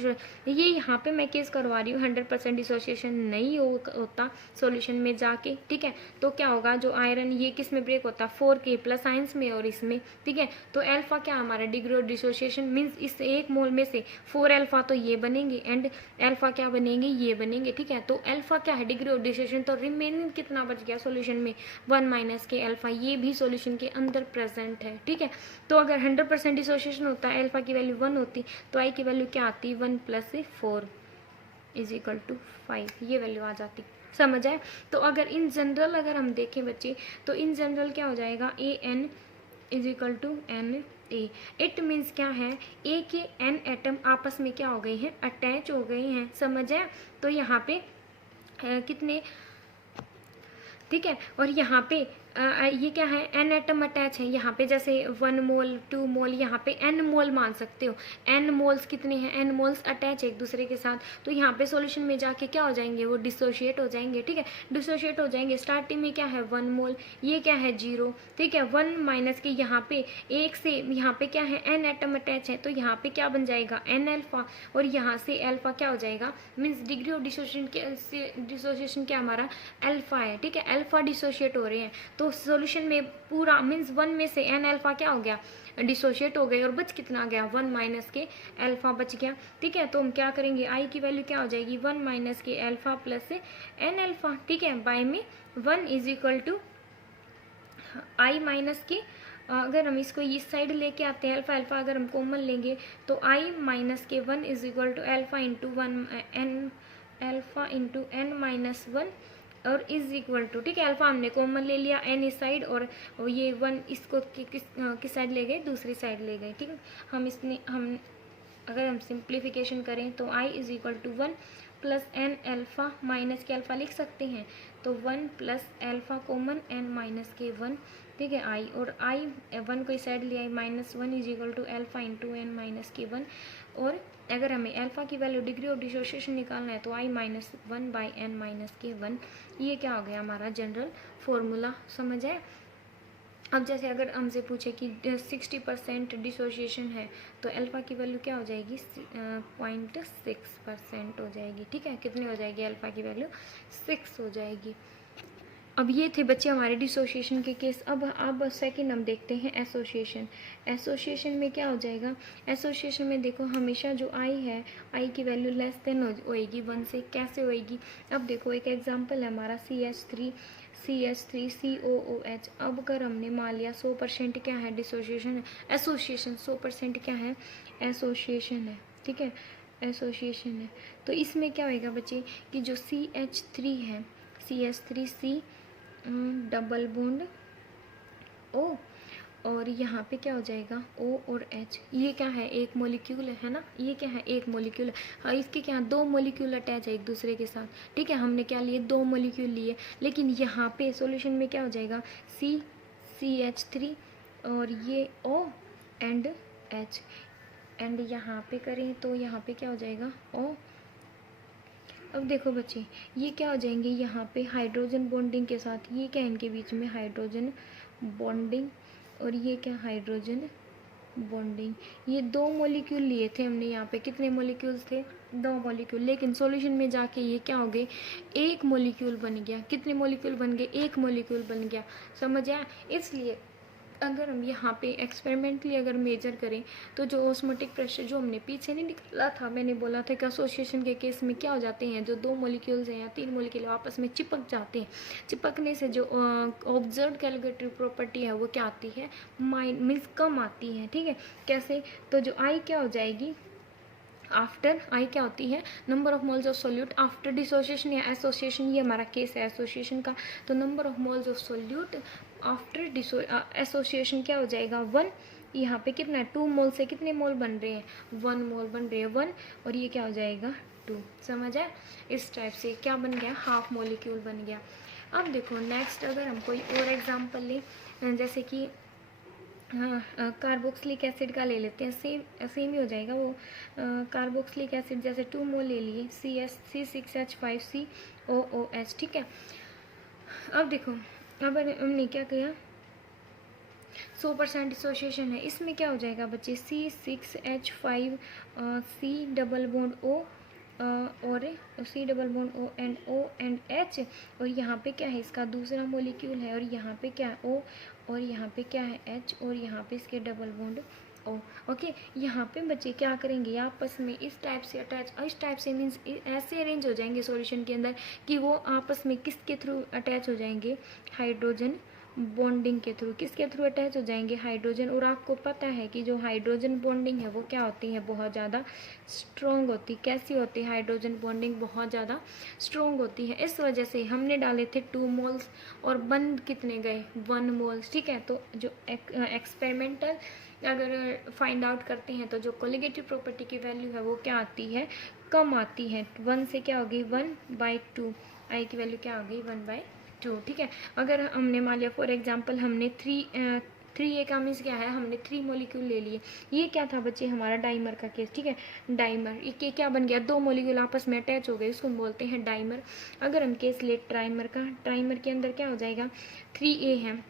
ये यहाँ पे मैं केस करवा रही हूँ 100% डिसोसिएशन नहीं होता सॉल्यूशन में जाके, ठीक है। तो क्या होगा जो आयरन ये किस में ब्रेक होता है 4K प्लस आयंस में और इसमें, ठीक है। तो अल्फा क्या हमारा डिग्री ऑफ डिसोसिएशन मीन्स इस एक मोल में से 4 अल्फा तो ये बनेंगे एंड अल्फा क्या बनेंगे ये बनेंगे, ठीक है। तो अल्फा क्या है डिग्री ऑफ डिसोसिएशन, तो रिमेनिंग कितना बच गया सॉल्यूशन में 1 माइनस के अल्फा, ये भी सॉल्यूशन के अंदर प्रेजेंट है, ठीक है। तो अगर 100% डिसोसिएशन होता है अल्फा की वैल्यू 1 होती, तो आई की वैल्यू क्या आती 1 प्लस 4 इज इक्वल टू 5, ये वैल्यू आ जाती, समझ आए। तो अगर इन जनरल अगर हम देखें बच्चे, तो इन जनरल क्या हो जाएगा AN is equal to NA, it means क्या है A के N एटम आपस में क्या हो गए हैं अटैच हो गए हैं, समझ आए। तो यहाँ पे कितने, ठीक है, और यहाँ पे ये क्या है n एटम अटैच है, यहाँ पे जैसे 1 मोल 2 मोल, यहाँ पे n मोल मान सकते हो, n मोल्स कितने हैं n मोल्स अटैच है एक दूसरे के साथ, तो यहाँ पे सॉल्यूशन में जाके क्या हो जाएंगे वो डिसोशिएट हो जाएंगे, ठीक है। डिसोशिएट हो जाएंगे, स्टार्टिंग में क्या है 1 मोल, ये क्या है 0, ठीक है। 1 माइनस के यहाँ पे 1 से यहाँ पे क्या है n एटम अटैच है, तो यहाँ पे क्या बन जाएगा n अल्फा, और यहाँ से अल्फा क्या हो जाएगा मीन्स डिग्री ऑफ डिसोसिएशन क्या हमारा अल्फा है, ठीक है। अल्फा डिसोशिएट हो रहे हैं, तो सॉल्यूशन में पूरा मीन्स 1 में से n अल्फा क्या हो गया डिसोशिएट हो गए, और बच कितना गया 1 माइनस के अल्फा बच गया, ठीक है। तो हम क्या करेंगे आई की वैल्यू क्या हो जाएगी 1 माइनस के अल्फा प्लस n अल्फा, ठीक है। बाय में 1 is equal to i minus के, अगर हम इसको इस साइड लेके आते हैं अल्फा अल्फा अगर हम कॉमन लेंगे तो आई minus K 1 is equal to alpha into 1 n alpha into n minus 1 और इज इक्वल टू, ठीक है। अल्फा हमने कॉमन ले लिया n इस साइड, और ये 1 इसको किस साइड ले गए दूसरी साइड ले गए, ठीक है। हम अगर हम सिंप्लीफिकेशन करें तो i is equal to 1 plus n alpha minus के अल्फा लिख सकते हैं, तो 1 plus alpha common n minus K 1, ठीक है। i और i 1 को इस साइड लिया minus 1 is equal to alpha into n minus K 1, और अगर हमें अल्फा की वैल्यू डिग्री ऑफ डिसोसिएशन निकालना है तो i minus 1 by n minus K 1, ये क्या हो गया हमारा जनरल फॉर्मूला, समझ आए। अब जैसे अगर हमसे पूछे कि 60% डिसोसिएशन है तो अल्फ़ा की वैल्यू क्या हो जाएगी, 0.6% हो जाएगी। ठीक है, कितनी हो जाएगी अल्फ़ा की वैल्यू, 6 हो जाएगी। अब ये थे बच्चे हमारे डिसोसिएशन के केस। अब सेकंड हम देखते हैं एसोसिएशन। एसोसिएशन में क्या हो जाएगा, एसोसिएशन में देखो हमेशा जो आई है, आई की वैल्यू लेस देन होएगी 1 से। कैसे होएगी, अब देखो एक एग्जांपल है हमारा CH3COOH। अब अगर हमने मान लिया 100% क्या है डिसोसिएशन, एसोसिएशन 100% क्या है, एसोसिएशन है। ठीक है, एसोसिएशन है। तो इसमें क्या होएगा बच्चे कि जो CH3 है, CH3C डबल बॉन्ड O, और यहाँ पे क्या हो जाएगा O और H। ये क्या है, एक मोलिक्यूल है ना, ये क्या है, एक मोलिक्यूल है। हाँ, इसके क्या 2 मोलिक्यूल अटैच है एक दूसरे के साथ। ठीक है, हमने क्या लिए, 2 मोलिक्यूल लिए, लेकिन यहाँ पे सॉल्यूशन में क्या हो जाएगा, CH3 और ये O एंड H, एंड यहाँ पे करें तो यहाँ पे क्या हो जाएगा O। अब देखो बच्चे ये क्या हो जाएंगे, यहाँ पे हाइड्रोजन बॉन्डिंग के साथ, ये क्या है इनके बीच में हाइड्रोजन बॉन्डिंग, और ये क्या हाइड्रोजन बॉन्डिंग। ये 2 मॉलिक्यूल लिए थे हमने, यहाँ पे कितने मॉलिक्यूल्स थे, 2 मॉलिक्यूल, लेकिन सॉल्यूशन में जाके ये क्या हो गए, एक मॉलिक्यूल बन गया। कितने मॉलिक्यूल बन गए, एक मॉलिक्यूल बन गया। समझ आया। इसलिए अगर हम यहाँ पे एक्सपेरिमेंटली अगर मेजर करें तो जो ऑस्मोटिक प्रेशर जो हमने पीछे नहीं निकाला था, मैंने बोला था कि एसोसिएशन के केस में क्या हो जाते हैं, जो 2 मॉलिक्यूल्स हैं या 3 मॉलिक्यूल आपस में चिपक जाते हैं। चिपकने से जो ऑब्जर्व कैलकुलेटरी प्रॉपर्टी है वो क्या आती है, मीन्स कम आती है। ठीक है, कैसे, तो जो आई क्या हो जाएगी, आफ्टर आई क्या होती है, number of moles of solute after dissociation या एसोसिएशन। ये हमारा केस है एसोसिएशन का, तो number of moles of solute after association क्या हो जाएगा, 1। यहाँ पे कितना है, 2 मोल से कितने मोल बन रहे हैं, 1 मोल बन रहे हैं, 1, और ये क्या हो जाएगा 2। समझ आया। इस टाइप से क्या बन गया, हाफ मोलिक्यूल बन गया। अब देखो नेक्स्ट अगर हम कोई और एग्जाम्पल लें, जैसे कि हाँ कार्बोक्सिलिक एसिड का ले लेते हैं, सेम ही हो जाएगा वो। कार्बोक्सिलिक एसिड जैसे 2 मोल ले लिए, C6H5COOH। ठीक है, अब देखो अब हमने क्या किया, 100% डिसोसिएशन है, इसमें क्या हो जाएगा बच्चे, C6H5 C double bond O और C double bond O and H, और यहाँ पे क्या है इसका दूसरा मोलिक्यूल है, और यहाँ पे क्या है O, और यहाँ पे क्या है H, और यहाँ पे इसके डबल बॉन्ड O। ओके, यहाँ पे बच्चे क्या करेंगे, आपस में इस टाइप से अटैच, इस टाइप से मीन्स ऐसे अरेंज हो जाएंगे सॉल्यूशन के अंदर कि वो आपस में किसके थ्रू अटैच हो जाएंगे, हाइड्रोजन बॉन्डिंग के थ्रू। किसके थ्रू अटैच हो जाएंगे, हाइड्रोजन। और आपको पता है कि जो हाइड्रोजन बॉन्डिंग है वो क्या होती है, बहुत ज़्यादा स्ट्रॉन्ग होती। कैसी होती है हाइड्रोजन बॉन्डिंग, बहुत ज़्यादा स्ट्रॉन्ग होती है। इस वजह से हमने डाले थे 2 मोल्स और बन कितने गए, 1 मोल्स। ठीक है, तो जो एक्सपेरिमेंटल अगर फाइंड आउट करते हैं तो जो कोलिगेटिव प्रॉपर्टी की वैल्यू है वो क्या आती है, कम आती है। 1 से क्या हो गई, 1/2, आई की वैल्यू क्या हो गई, 1/2। ठीक है, अगर हमने मान लिया फॉर एग्जांपल हमने 3A का मीन्स क्या है, हमने 3 मॉलिक्यूल ले लिए। ये क्या था बच्चे, हमारा डाइमर का केस। ठीक है, डाइमर, ये क्या बन गया, 2 मॉलिक्यूल आपस में अटैच हो गए, इसको हम बोलते हैं डाइमर। अगर हम केस ले ट्राइमर का, ट्राइमर के अंदर क्या हो जाएगा, 3A है,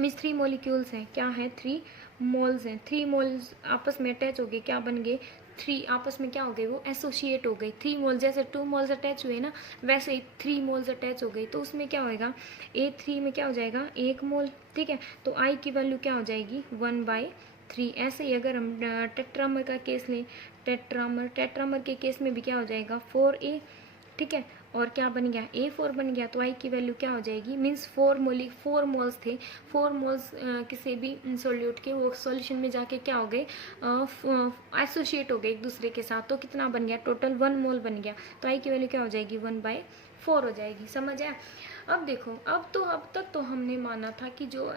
मीन्स 3 मॉलिक्यूल्स हैं, क्या है 3 मोल्स हैं, 3 मोल्स आपस में अटैच हो गए, क्या बन गए 3, आपस में क्या हो गए, वो एसोसिएट हो गए। 3 मोल, जैसे 2 मोल्स अटैच हुए ना, वैसे ही 3 मोल्स अटैच हो गई, तो उसमें क्या होएगा, A3 में क्या हो जाएगा, 1 मोल। ठीक है, तो आई की वैल्यू क्या हो जाएगी, 1/3। ऐसे ही अगर हम टेट्रामर का केस लें, टेट्रामर के केस में भी क्या हो जाएगा, 4A। ठीक है, और क्या बन गया, A4 बन गया, तो आई की वैल्यू क्या हो जाएगी, मीन्स 4 मोल्स थे, 4 मोल्स किसी भी सोल्यूट के, वो सॉल्यूशन में जाके क्या हो गए, एसोसिएट हो गए एक दूसरे के साथ, तो कितना बन गया, टोटल 1 मोल बन गया, तो आई की वैल्यू क्या हो जाएगी, 1/4 हो जाएगी। समझ आया। अब देखो, अब तक तो हमने माना था कि जो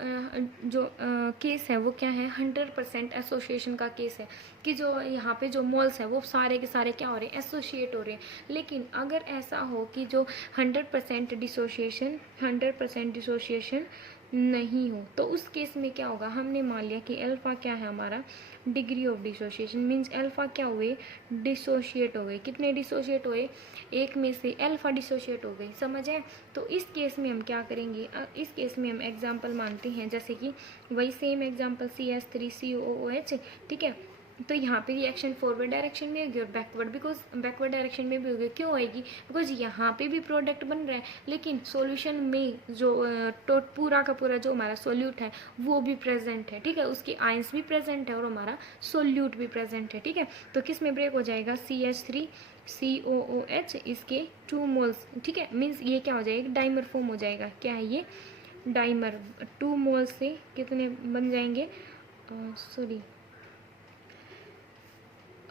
केस है वो क्या है, 100% एसोसिएशन का केस है, कि जो यहाँ पे जो मोल्स है वो सारे के सारे क्या हो रहे हैं, एसोसिएट हो रहे हैं। लेकिन अगर ऐसा हो कि जो 100% डिसोसिएशन नहीं हो, तो उस केस में क्या होगा, हमने मान लिया कि अल्फा क्या है हमारा, degree of dissociation, means alpha क्या हुए, डिसोशिएट हो गए। कितने डिसोशिएट हुए, एक में से अल्फा डिसोशिएट हो गई, समझ है। तो इस केस में हम क्या करेंगे, इस केस में हम एग्जाम्पल मानते हैं, जैसे कि वही सेम एग्जाम्पल CH3COOH, ठीक है। तो यहाँ पे रिएक्शन फॉरवर्ड डायरेक्शन में होगी और बैकवर्ड डायरेक्शन में भी होगी। क्यों होगी, बिकॉज यहाँ पे भी प्रोडक्ट बन रहा है, लेकिन सॉल्यूशन में जो तो पूरा का पूरा जो हमारा सोल्यूट है वो भी प्रेजेंट है, ठीक है, उसके आयंस भी प्रेजेंट है और हमारा सोल्यूट भी प्रेजेंट है, ठीक है। तो किस में ब्रेक हो जाएगा, CH3COOH, इसके 2 मोल्स, ठीक है, मीन्स ये क्या हो जाएगा, डाइमर फॉर्म हो जाएगा। क्या है ये, डाइमर। 2 मोल्स से कितने बन जाएंगे, सॉरी,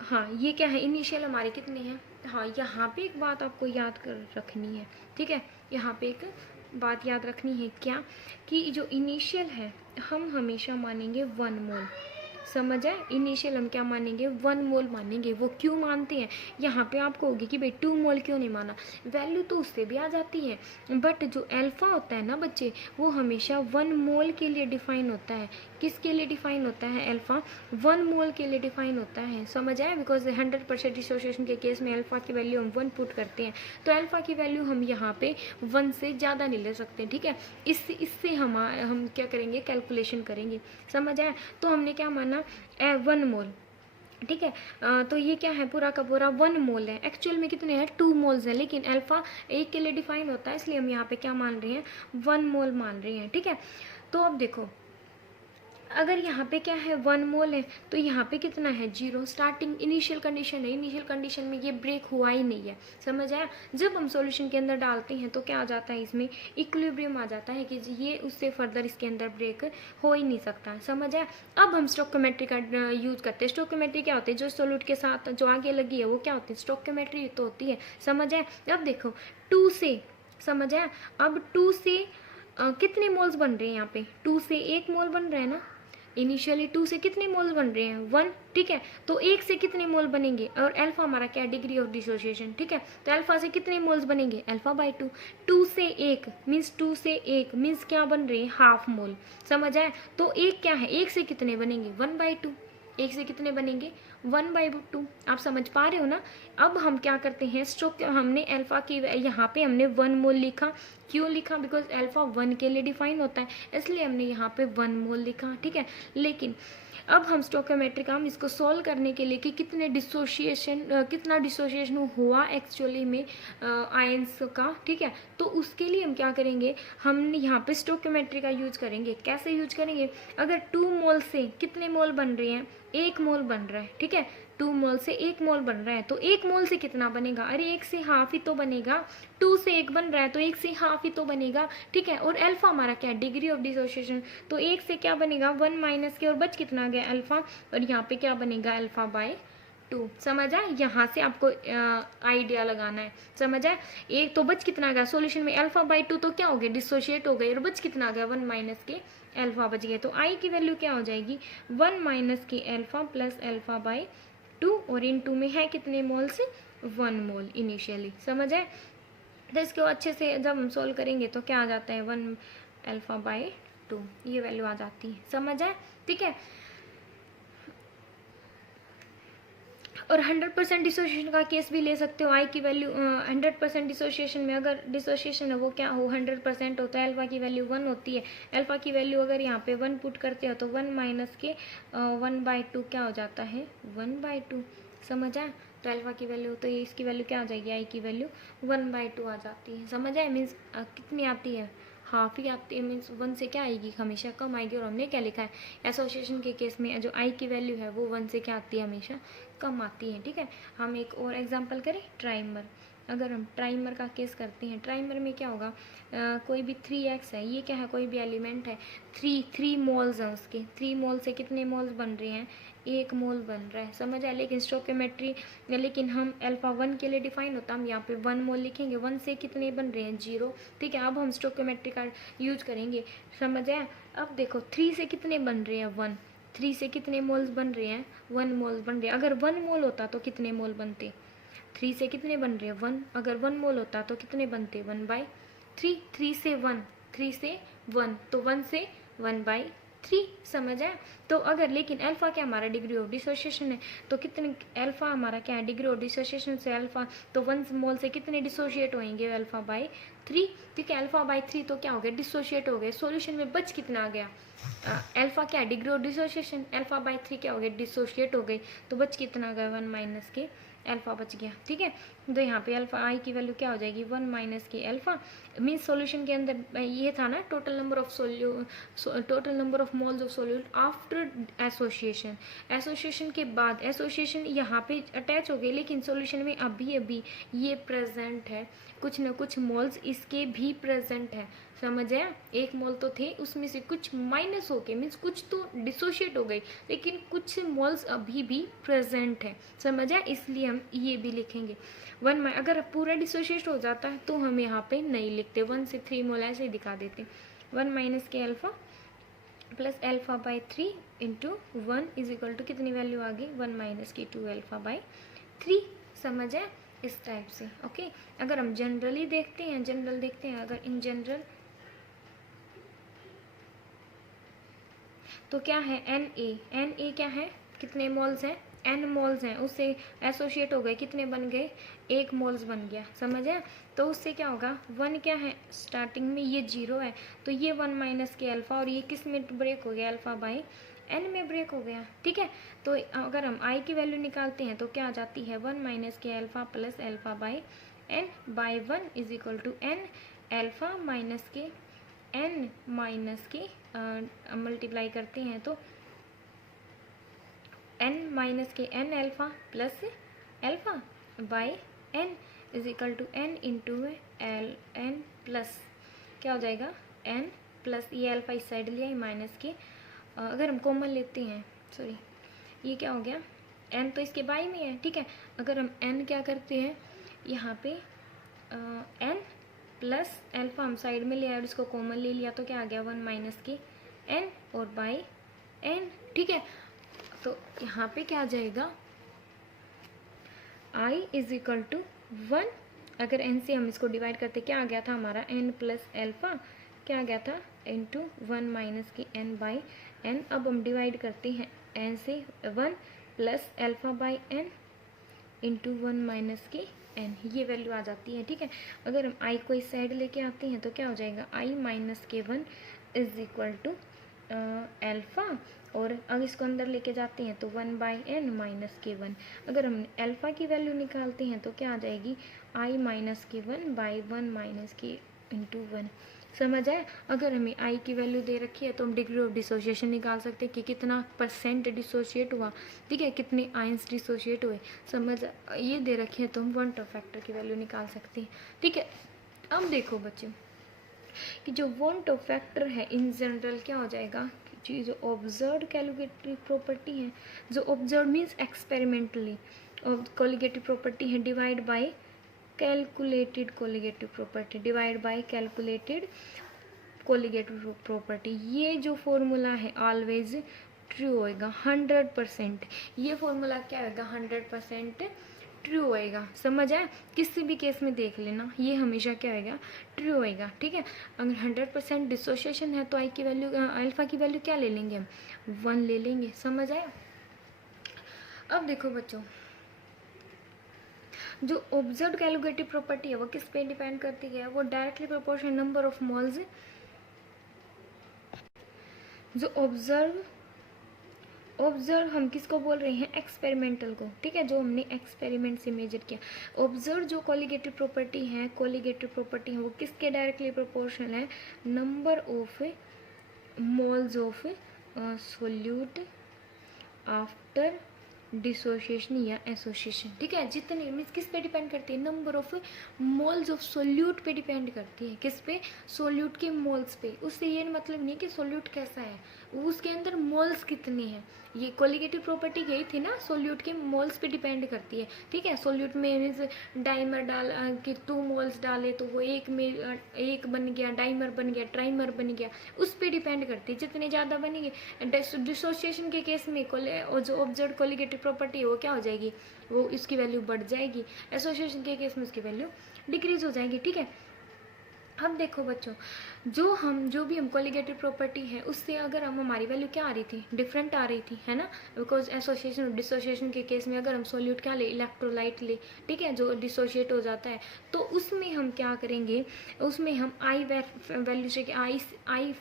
हाँ ये क्या है, इनिशियल हमारे कितने हैं। हाँ यहाँ पे एक बात आपको याद कर रखनी है, ठीक है, यहाँ पे एक बात याद रखनी है, क्या कि जो इनिशियल है हम हमेशा मानेंगे 1 मोल, समझ है। इनिशियल हम क्या मानेंगे, 1 मोल मानेंगे। वो क्यों मानते हैं, यहाँ पे आपको होगी कि भाई 2 मोल क्यों नहीं माना, वैल्यू तो उससे भी आ जाती है, बट जो अल्फा होता है ना बच्चे, वो हमेशा 1 मोल के लिए डिफाइन होता है। किसके लिए डिफाइन होता है अल्फा, 1 मोल के लिए डिफाइन होता है, समझ आया। बिकॉज 100% डिसोसिएशन के केस में अल्फा की वैल्यू हम 1 पुट करते हैं, तो अल्फा की वैल्यू हम यहाँ पे 1 से ज़्यादा नहीं ले सकते, ठीक है। इससे हम क्या करेंगे, कैलकुलेशन करेंगे, समझ आया। तो हमने क्या माना, 1 मोल, ठीक है। तो ये क्या है, पूरा का पूरा 1 मोल है। एक्चुअल में कितने हैं, 2 मोल्स हैं, लेकिन अल्फा एक के लिए डिफाइन होता है, इसलिए हम यहाँ पे क्या मान रहे हैं, 1 मोल मान रहे हैं, ठीक है। तो अब देखो, अगर यहाँ पे क्या है, 1 मोल है, तो यहाँ पे कितना है, 0, स्टार्टिंग इनिशियल कंडीशन है। इनिशियल कंडीशन में ये ब्रेक हुआ ही नहीं है, समझ आया। जब हम सॉल्यूशन के अंदर डालते हैं तो क्या आ जाता है, इसमें इक्विलिब्रियम आ जाता है कि ये उससे फर्दर इसके अंदर ब्रेक हो ही नहीं सकता, समझ आया। अब हम स्टोइकियोमेट्री का यूज करते हैं। स्टोइकियोमेट्री क्या होती है, जो सोल्यूट के साथ जो आगे लगी है वो क्या होती है, स्टोइकियोमेट्री तो होती है, समझ आया। अब देखो 2 से, समझ आया, अब 2 से कितने मोल्स बन रहे हैं, यहाँ पे 2 से 1 मोल बन रहा है ना। इनिशियली 2 से कितने मोल बन रहे हैं, 1, ठीक है। तो 1 से कितने मोल बनेंगे, और अल्फा हमारा क्या है, डिग्री ऑफ डिसोसिएशन, ठीक है। तो अल्फा से कितने मोल्स बनेंगे, अल्फा बाई 2। 2 से 1 मीन्स 2 से 1 मीन्स क्या बन रहे हैं, हाफ मोल, समझ आए। तो 1 क्या है, 1 से कितने बनेंगे, 1/2। 1 से कितने बनेंगे, 1/2। आप समझ पा रहे हो ना। अब हम क्या करते हैं, हमने अल्फा की यहाँ पे हमने 1 मोल लिखा। क्यों लिखा, बिकॉज अल्फा 1 के लिए डिफाइन होता है, इसलिए हमने यहाँ पे 1 मोल लिखा, ठीक है। लेकिन अब हम स्टोइकियोमेट्री का हम इसको सॉल्व करने के लिए कि कितना डिसोसिएशन हुआ एक्चुअली में आयंस का, ठीक है। तो उसके लिए हम क्या करेंगे, हम यहाँ पे स्टोइकियोमेट्री का यूज करेंगे। कैसे यूज करेंगे, अगर 2 मोल से कितने मोल बन रहे हैं, 1 मोल बन रहा है, ठीक है। 2 मोल से 1 मोल बन रहा है, तो 1 मोल से कितना बनेगा, अरे 1 से हाफ ही तो बनेगा। 2 से 1 बन रहा है तो 1 से हाफ ही तो बनेगा, ठीक है। और अल्फा हमारा क्या है, डिग्री ऑफ डिसोसिएशन, तो 1 से क्या बनेगा, 1 माइनस के, और बच कितना गया, अल्फा, और यहाँ पे क्या बनेगा, अल्फा बाय 2, समझ आए। यहाँ से आपको आइडिया लगाना है, समझ आए। एक तो बच कितना गया, सॉल्यूशन में अल्फा बाय 2 तो क्या हो गया, डिसोशिएट हो गए, और बच कितना गया, 1 माइनस के अल्फा बच गया। तो आई की वैल्यू क्या हो जाएगी, 1 माइनस के अल्फा प्लस अल्फा बाय 2, और इन 2 में है कितने मोल्स, 1 मोल इनिशियली, समझ आए। तो इसको अच्छे से जब हम सोल्व करेंगे तो क्या आ जाता है, 1 अल्फा बाय 2, ये वैल्यू आ जाती है, समझ आए, ठीक है। और 100% डिसोसिएशन का केस भी ले सकते हो। आई की वैल्यू 100% डिसोसिएशन में अगर डिसोसिएशन है वो क्या हो, 100% होता है, अल्फा की वैल्यू 1 होती है। अल्फा की वैल्यू अगर यहाँ पे 1 पुट करते हो तो 1 माइनस के 1/2 क्या हो जाता है, 1/2, समझ आए। तो अल्फा की वैल्यू, तो ये इसकी वैल्यू क्या आ जाएगी, आई की वैल्यू 1/2 आ जाती है, समझ आए। मीन्स कितनी आती है, हाफ ही आती है, मीन्स 1 से क्या आएगी, हमेशा कम आएगी। और हमने क्या लिखा है, एसोसिएशन के केस में जो आई की वैल्यू है वो 1 से क्या आती है, हमेशा कम आती है, ठीक है। हम एक और एग्जांपल करें, ट्राइमर। अगर हम ट्राइमर का केस करते हैं, ट्राइमर में क्या होगा, कोई भी 3x है, ये क्या है, कोई भी एलिमेंट है, 3 मोल्स हैं उसके, 3 मोल से कितने मोल्स बन रहे हैं, 1 मोल बन रहा है, समझ आए। लेकिन स्टोइकियोमेट्री, लेकिन हम अल्फा 1 के लिए डिफाइन होता है, हम यहाँ पे 1 मोल लिखेंगे, 1 से कितने बन रहे हैं, 0, ठीक है। अब हम स्टोइकियोमेट्री का यूज करेंगे, समझ आए। अब देखो 3 से कितने बन रहे हैं, 1, 3 से कितने मोल्स बन रहे हैं, 1 मोल बन रहे हैं। अगर 1 मोल होता तो कितने मोल बनते, 3 से कितने बन रहे हैं, 1, अगर 1 मोल होता तो कितने बनते, 1/3, 3 से 1, 3 से 1, तो 1 से 1/3, समझ आया। तो अगर लेकिन अल्फा क्या हमारा डिग्री ऑफ डिसोसिएशन है, तो कितने अल्फा हमारा क्या है डिग्री ऑफ डिसोसिएशन से अल्फा, तो 1 मोल से कितने डिसोशिएट होंगे अल्फा/3, ठीक है। अल्फा/3 तो क्या हो गया डिसोशिएट हो गए। सॉल्यूशन में बच कितना आ गया, अल्फा क्या है डिग्री ऑफ डिसोसिएशन, अल्फा/3 क्या हो गया डिसोशिएट हो गई, तो बच कितना आ गया 1 माइनस के अल्फा बच गया, ठीक है। तो यहाँ पे अल्फा आई की वैल्यू क्या हो जाएगी 1 माइनस के अल्फा, मीन्स सॉल्यूशन के अंदर ये था ना total number of moles of solute after association, association के बाद, एसोसिएशन यहाँ पे अटैच हो गई लेकिन सॉल्यूशन में अभी अभी ये प्रेजेंट है, कुछ न कुछ मोल्स इसके भी प्रेजेंट है, समझ आया। एक मोल तो थे उसमें से कुछ माइनस हो गए, मीन्स कुछ तो डिसोशिएट हो गई लेकिन कुछ मोल्स अभी भी प्रेजेंट है, समझ आया। इसलिए हम ये भी लिखेंगे 1, अगर पूरा डिसोशिएट हो जाता है तो हम यहाँ पे नहीं लिखते, 1 से 3 मोल ऐसे ही दिखा देते, 1 माइनस के अल्फा प्लस अल्फा/3 इंटू 1 इज इक्वल टू कितनी वैल्यू आ गई 1 माइनस की 2 अल्फा/3, समझ आया इस टाइप से, ओके। अगर हम जनरली देखते हैं, जनरल देखते हैं, अगर इन जनरल तो क्या है Na क्या है, कितने मोल्स हैं n मोल्स हैं, उससे एसोसिएट हो गए, कितने बन गए 1 मोल्स बन गया, समझ आया। तो उससे क्या होगा 1 क्या है स्टार्टिंग में ये 0 है, तो ये 1 माइनस के अल्फा, और ये किस में ब्रेक हो गया अल्फा/n में ब्रेक हो गया, ठीक है। तो अगर हम i की वैल्यू निकालते हैं तो क्या आ जाती है 1 माइनस के अल्फा प्लस अल्फा/n/1 is equal to n alpha minus के n माइनस के मल्टीप्लाई करते हैं तो n माइनस के n alpha plus alpha by n is equal to n into n plus क्या हो जाएगा n प्लस ये अल्फा इस साइड लिया, माइनस के अगर हम कॉमन लेते हैं, सॉरी ये क्या हो गया n तो इसके बाई में है, ठीक है। अगर हम n क्या करते हैं यहाँ पे n प्लस अल्फा हम साइड में लिया और इसको कॉमन ले लिया तो क्या आ गया 1 माइनस के n और बाई n, ठीक है। तो यहाँ पे क्या आ जाएगा i इज इक्वल टू 1, अगर n से हम इसको डिवाइड करते क्या आ गया था हमारा n प्लस अल्फा, क्या आ गया था इंटू 1 माइनस की n बाई n। अब हम डिवाइड करते हैं n से 1 plus alpha by n into 1 minus की n, ये वैल्यू आ जाती है, ठीक है। अगर हम i को इस साइड लेके आते हैं तो क्या हो जाएगा i minus K 1 is equal to alpha, और अगर इसको अंदर लेके जाते हैं तो 1 बाई n माइनस के 1। अगर हम अल्फा की वैल्यू निकालते हैं तो क्या आ जाएगी i minus K 1 by 1 minus के इंटू 1, समझ आए। अगर हमें i की वैल्यू दे रखी है तो हम डिग्री ऑफ डिसोसिएशन निकाल सकते हैं कि कितना % डिसोशिएट हुआ, ठीक है, कितने आयंस डिसोशिएट हुए, समझ ये दे रखी है तो हम वॉन्ट ऑफ फैक्टर की वैल्यू निकाल सकते हैं, ठीक है। अब देखो बच्चों कि जो वॉन्ट ऑफ फैक्टर है इन जनरल क्या हो जाएगा कि जो ऑब्जर्व कैलकुलेटरी प्रॉपर्टी है, जो observe means experimentally colligative property है, divide by calculated colligative property, divide by calculated colligative property, ये जो फॉर्मूला है ऑलवेज ट्रू होएगा 100%, ये फॉर्मूला क्या होगा 100% ट्रू होएगा, समझ आया। किसी भी केस में देख लेना ये हमेशा क्या होएगा ट्रू होएगा, ठीक है। अगर 100% डिसोसिएशन है तो आई की वैल्यू अल्फा की वैल्यू क्या ले लेंगे हम 1 ले लेंगे, समझ आया। अब देखो बच्चों जो ऑब्जर्व कैलकुलेटिव प्रॉपर्टी है वो किस पे डिपेंड करती है, वो directly proportional number of moles, जो ऑब्जर्व हम किसको बोल रहे हैं एक्सपेरिमेंटल को, ठीक है, जो हमने एक्सपेरिमेंट से मेजर किया। ऑब्जर्व जो कोलिगेटिव प्रॉपर्टी है वो किसके डायरेक्टली प्रोपोर्शनल है number of moles of solute after dissociation या एसोसिएशन, ठीक है। जितने मीन्स किस पे डिपेंड करती है number of moles of solute पे डिपेंड करती है, किस पे सोल्यूट के मोल्स पे। उससे ये मतलब नहीं कि सोल्यूट कैसा है, उसके अंदर मोल्स कितने हैं, ये कोलिगेटिव प्रॉपर्टी गई थी ना सोल्यूट के मोल्स पे डिपेंड करती है, ठीक है। सोल्यूट में मीन्स डाइमर डाल कि 2 मोल्स डाले तो वो एक में एक बन गया, डाइमर बन गया, ट्राइमर बन गया, उस पर डिपेंड करती है। जितने ज़्यादा बनेंगे डिसोसिएशन के केस में जो ऑब्जर्व कोलिगेटिव प्रॉपर्टी है वो क्या हो जाएगी, वो इसकी वैल्यू बढ़ जाएगी, एसोसिएशन के केस में उसकी वैल्यू डिक्रीज हो जाएगी, ठीक है। अब देखो बच्चों, जो भी हम कोलिगेटिव प्रॉपर्टी है उससे अगर हम हमारी वैल्यू क्या आ रही थी, डिफरेंट आ रही थी, है ना, बिकॉज एसोसिएशन और डिसोसिएशन के केस में अगर हम सोल्यूट क्या ले, इलेक्ट्रोलाइट ले, ठीक है, जो डिसोशिएट हो जाता है, तो उसमें हम क्या करेंगे, उसमें हम आई वैल्यू से आई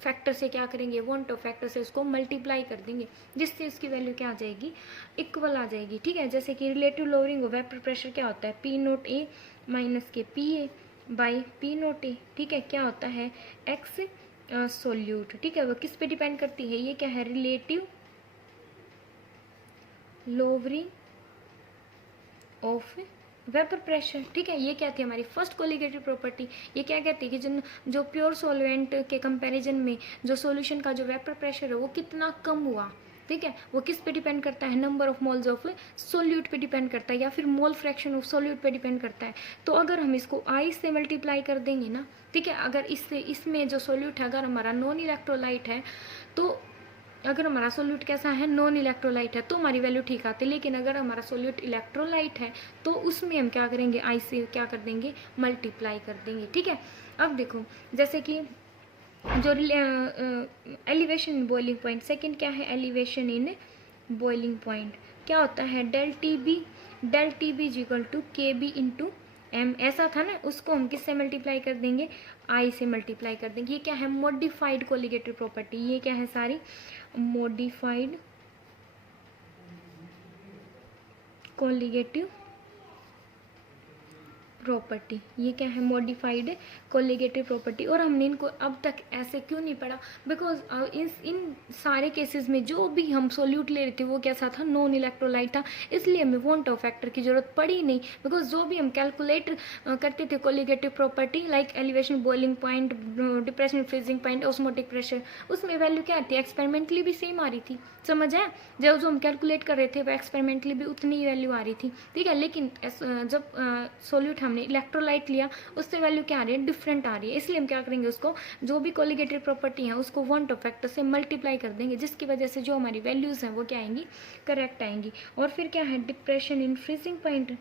फैक्टर से क्या करेंगे, वन टू फैक्टर से उसको मल्टीप्लाई कर देंगे, जिससे उसकी वैल्यू क्या आ जाएगी, इक्वल आ जाएगी, ठीक है। जैसे कि relative lowering of vapour pressure क्या होता है, पी नोट ए माइनस के P A by P naught A, ठीक है, क्या होता है, एक्स सोल्यूट, ठीक है। वो किस पे डिपेंड करती है, ये क्या है, relative lowering of vapour pressure, ठीक है। ये क्या थी हमारी फर्स्ट कोलिगेटिव प्रॉपर्टी। ये क्या कहती है कि जो प्योर सॉल्वेंट के कंपैरिजन में जो सॉल्यूशन का जो वेपर प्रेशर है वो कितना कम हुआ, ठीक है, वो किस पे डिपेंड करता है, number of moles of solute पे डिपेंड करता है, या फिर मोल फ्रैक्शन ऑफ सोल्यूट पे डिपेंड करता है। तो अगर हम इसको आई से मल्टीप्लाई कर देंगे ना, ठीक है, अगर इसमें जो सोल्यूट है अगर हमारा नॉन इलेक्ट्रोलाइट है, तो अगर हमारा सोल्यूट कैसा है, नॉन इलेक्ट्रोलाइट है, तो हमारी वैल्यू ठीक आती है। लेकिन अगर हमारा सोल्यूट इलेक्ट्रोलाइट है तो उसमें हम क्या करेंगे, आई से क्या कर देंगे, मल्टीप्लाई कर देंगे, ठीक है। अब देखो, जैसे कि जो elevation in boiling point, second क्या है, एलिवेशन इन बॉइलिंग पॉइंट क्या होता है, del T B is equal to K B into M, ऐसा था ना, उसको हम किससे मल्टीप्लाई कर देंगे, आई से मल्टीप्लाई कर देंगे। ये क्या है, मॉडिफाइड कोलिगेटिव प्रॉपर्टी, ये क्या है सारी मॉडिफाइड कोलिगेटिव प्रॉपर्टी, ये क्या है, मॉडिफाइड कोलिगेटिव प्रॉपर्टी। और हमने इनको अब तक ऐसे क्यों नहीं पढ़ा, बिकॉज इन सारे केसेस में जो भी हम सोल्यूट ले रहे थे वो कैसा था, नॉन इलेक्ट्रोलाइट था, इसलिए हमें वॉन्ट ऑफ फैक्टर की जरूरत पड़ी नहीं। बिकॉज जो भी हम कैलकुलेट करते थे colligative property like elevation boiling point, depression freezing point, osmotic pressure, उसमें वैल्यू क्या आती है, एक्सपेरिमेंटली भी सेम आ रही थी, समझ आया, जब जो हम कैलकुलेट कर रहे थे वो एक्सपेरिमेंटली भी उतनी ही वैल्यू आ रही थी, ठीक है। लेकिन जब सोल्यूट हमने इलेक्ट्रोलाइट लिया उससे वैल्यू क्या आ रही है, डिफरेंट आ रही है, इसलिए हम क्या करेंगे, उसको जो भी कोलिगेटिव प्रॉपर्टी है उसको वन टू फैक्टर से मल्टीप्लाई कर देंगे, जिसकी वजह से जो हमारी वैल्यूज हैं वो क्या आएंगी, करेक्ट आएंगी। और फिर क्या है, depression in freezing point,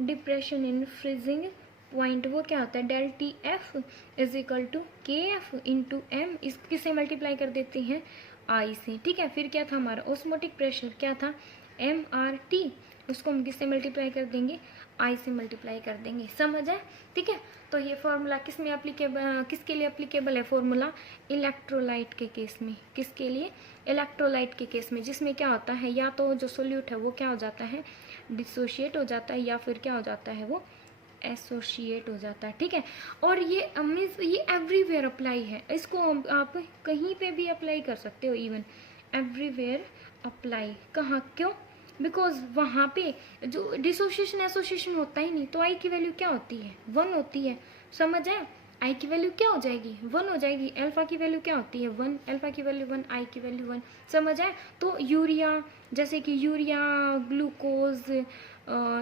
depression in freezing point वो क्या होता है, del T F is equal to K F into M, इस किससे मल्टीप्लाई कर देते हैं, आई से, ठीक है। फिर क्या था हमारा ऑस्मोटिक प्रेशर, क्या था, एम आर टी, उसको हम किससे मल्टीप्लाई कर देंगे, आई से मल्टीप्लाई कर देंगे, समझ आए, ठीक है। तो ये फॉर्मूला किस में एप्लीकेबल, किसके लिए एप्लीकेबल है फॉर्मूला, इलेक्ट्रोलाइट के केस में, किसके लिए, इलेक्ट्रोलाइट के केस में, जिसमें क्या होता है, या तो जो सोल्यूट है वो क्या हो जाता है, डिसोशिएट हो जाता है, या फिर क्या हो जाता है, वो एसोशिएट हो जाता है, ठीक है। और ये मीन्स ये एवरीवेयर अप्लाई है, इसको आप कहीं पे भी अप्लाई कर सकते हो, इवन एवरीवेयर अप्लाई, कहाँ, क्यों, बिकॉज वहाँ पे जो डिसोसिएशन एसोसिएशन होता ही नहीं, तो आई की वैल्यू क्या होती है, वन होती है, समझ आए, आई की वैल्यू क्या हो जाएगी, वन हो जाएगी, अल्फा की वैल्यू क्या होती है, वन, अल्फा की वैल्यू वन, आई की वैल्यू वन, समझ आए। तो यूरिया, जैसे कि यूरिया, ग्लूकोज,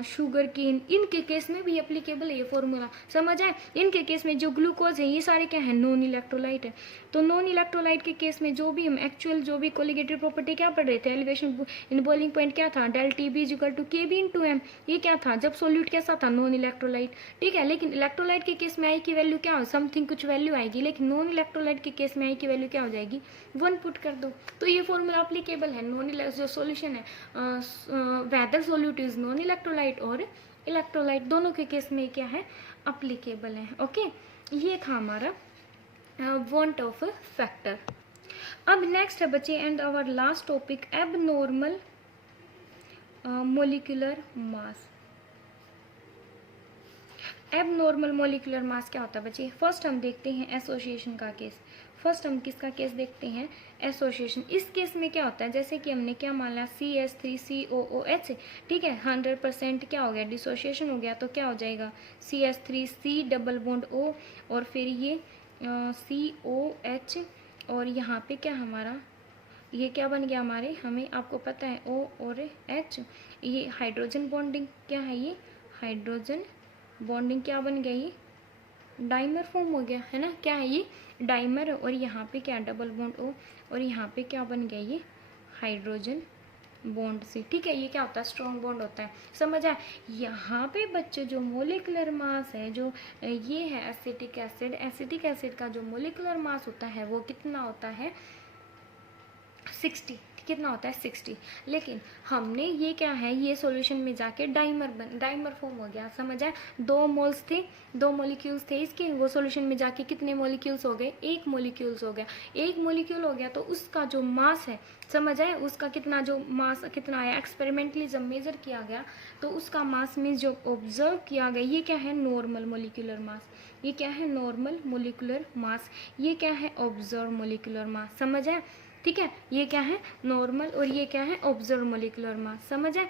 शुगर केन, इनके केस में भी एप्लीकेबल है ये फॉर्मूला, समझ आए। इनके केस में जो ग्लूकोज है ये सारे क्या है, नॉन इलेक्ट्रोलाइट है। तो नॉन इलेक्ट्रोलाइट के केस में जो भी हम एक्चुअल जो भी कोलिगेटिव प्रॉपर्टी क्या पढ़ रहे थे, एलिवेशन इन बॉइलिंग पॉइंट क्या था, del T B equal to K B into M, ये क्या था, जब सोल्यूट कैसा था, नॉन इलेक्ट्रोलाइट, ठीक है। लेकिन इलेक्ट्रोलाइट के केस में आई की वैल्यू क्या हो, समथिंग कुछ वैल्यू आएगी, लेकिन नॉन इलेक्ट्रोलाइट के केस में आई की वैल्यू क्या हो जाएगी, वन पुट कर दो। तो ये फॉर्मूला अप्लीकेबल है, नॉन जो सोल्यूशन है, whether solute is non electrolyte और इलेक्ट्रोलाइट, दोनों के केस में क्या है, अप्लीकेबल है, ओके। ये था हमारा वांट ऑफ फैक्टर। अब नेक्स्ट है बच्चे and our last topic, abnormal molecular mass. Abnormal molecular mass क्या होता है बच्चे, फर्स्ट हम देखते हैं एसोसिएशन का केस। फर्स्ट हम किसका केस देखते हैं, एसोसिएशन। इस केस में क्या होता है, जैसे कि हमने क्या मान लिया, CH3COOH, ठीक है, 100% क्या हो गया, डिसोसिएशन हो गया, तो क्या हो जाएगा, CH3C डबल बॉन्ड O, और फिर ये COH, और यहाँ पे क्या हमारा, ये क्या बन गया हमारे, हमें आपको पता है O और H, ये हाइड्रोजन बॉन्डिंग, क्या है ये, हाइड्रोजन बॉन्डिंग क्या बन गया, ये डाइमर फॉर्म हो गया, है ना, क्या है ये, डाइमर, और यहाँ पे क्या डबल बॉन्ड O, और यहाँ पे क्या बन गया, ये हाइड्रोजन बॉन्ड से, ठीक है। ये क्या होता है, स्ट्रॉन्ग बॉन्ड होता है, समझ आए। यहाँ पे बच्चे जो मोलिकुलर मास है, जो ये है एसिटिक एसिड, एसिटिक एसिड का जो मोलिकुलर मास होता है वो कितना होता है, 60, कितना होता है 60। लेकिन हमने ये क्या है, ये सॉल्यूशन में जाके डाइमर फॉर्म हो गया, समझ आए। 2 मोल्स थे, 2 मॉलिक्यूल्स थे इसके, वो सॉल्यूशन में जाके कितने मॉलिक्यूल्स हो गए, 1 मॉलिक्यूल्स हो गया। 1 मॉलिक्यूल हो गया तो उसका जो मास है, समझ आए, उसका कितना जो मास कितना आया, एक्सपेरिमेंटली जब मेजर किया गया तो उसका मास मीन्स जो ऑब्जर्व किया गया, ये क्या है, नॉर्मल मोलिकुलर मास। ये क्या है, नॉर्मल मोलिकुलर मास। ये क्या है, ऑब्जर्व मोलिकुलर मास, समझ आए, ठीक है। ये क्या है, नॉर्मल, और ये क्या है, ऑब्जर्व मोलिकुलर मास, समझ आए।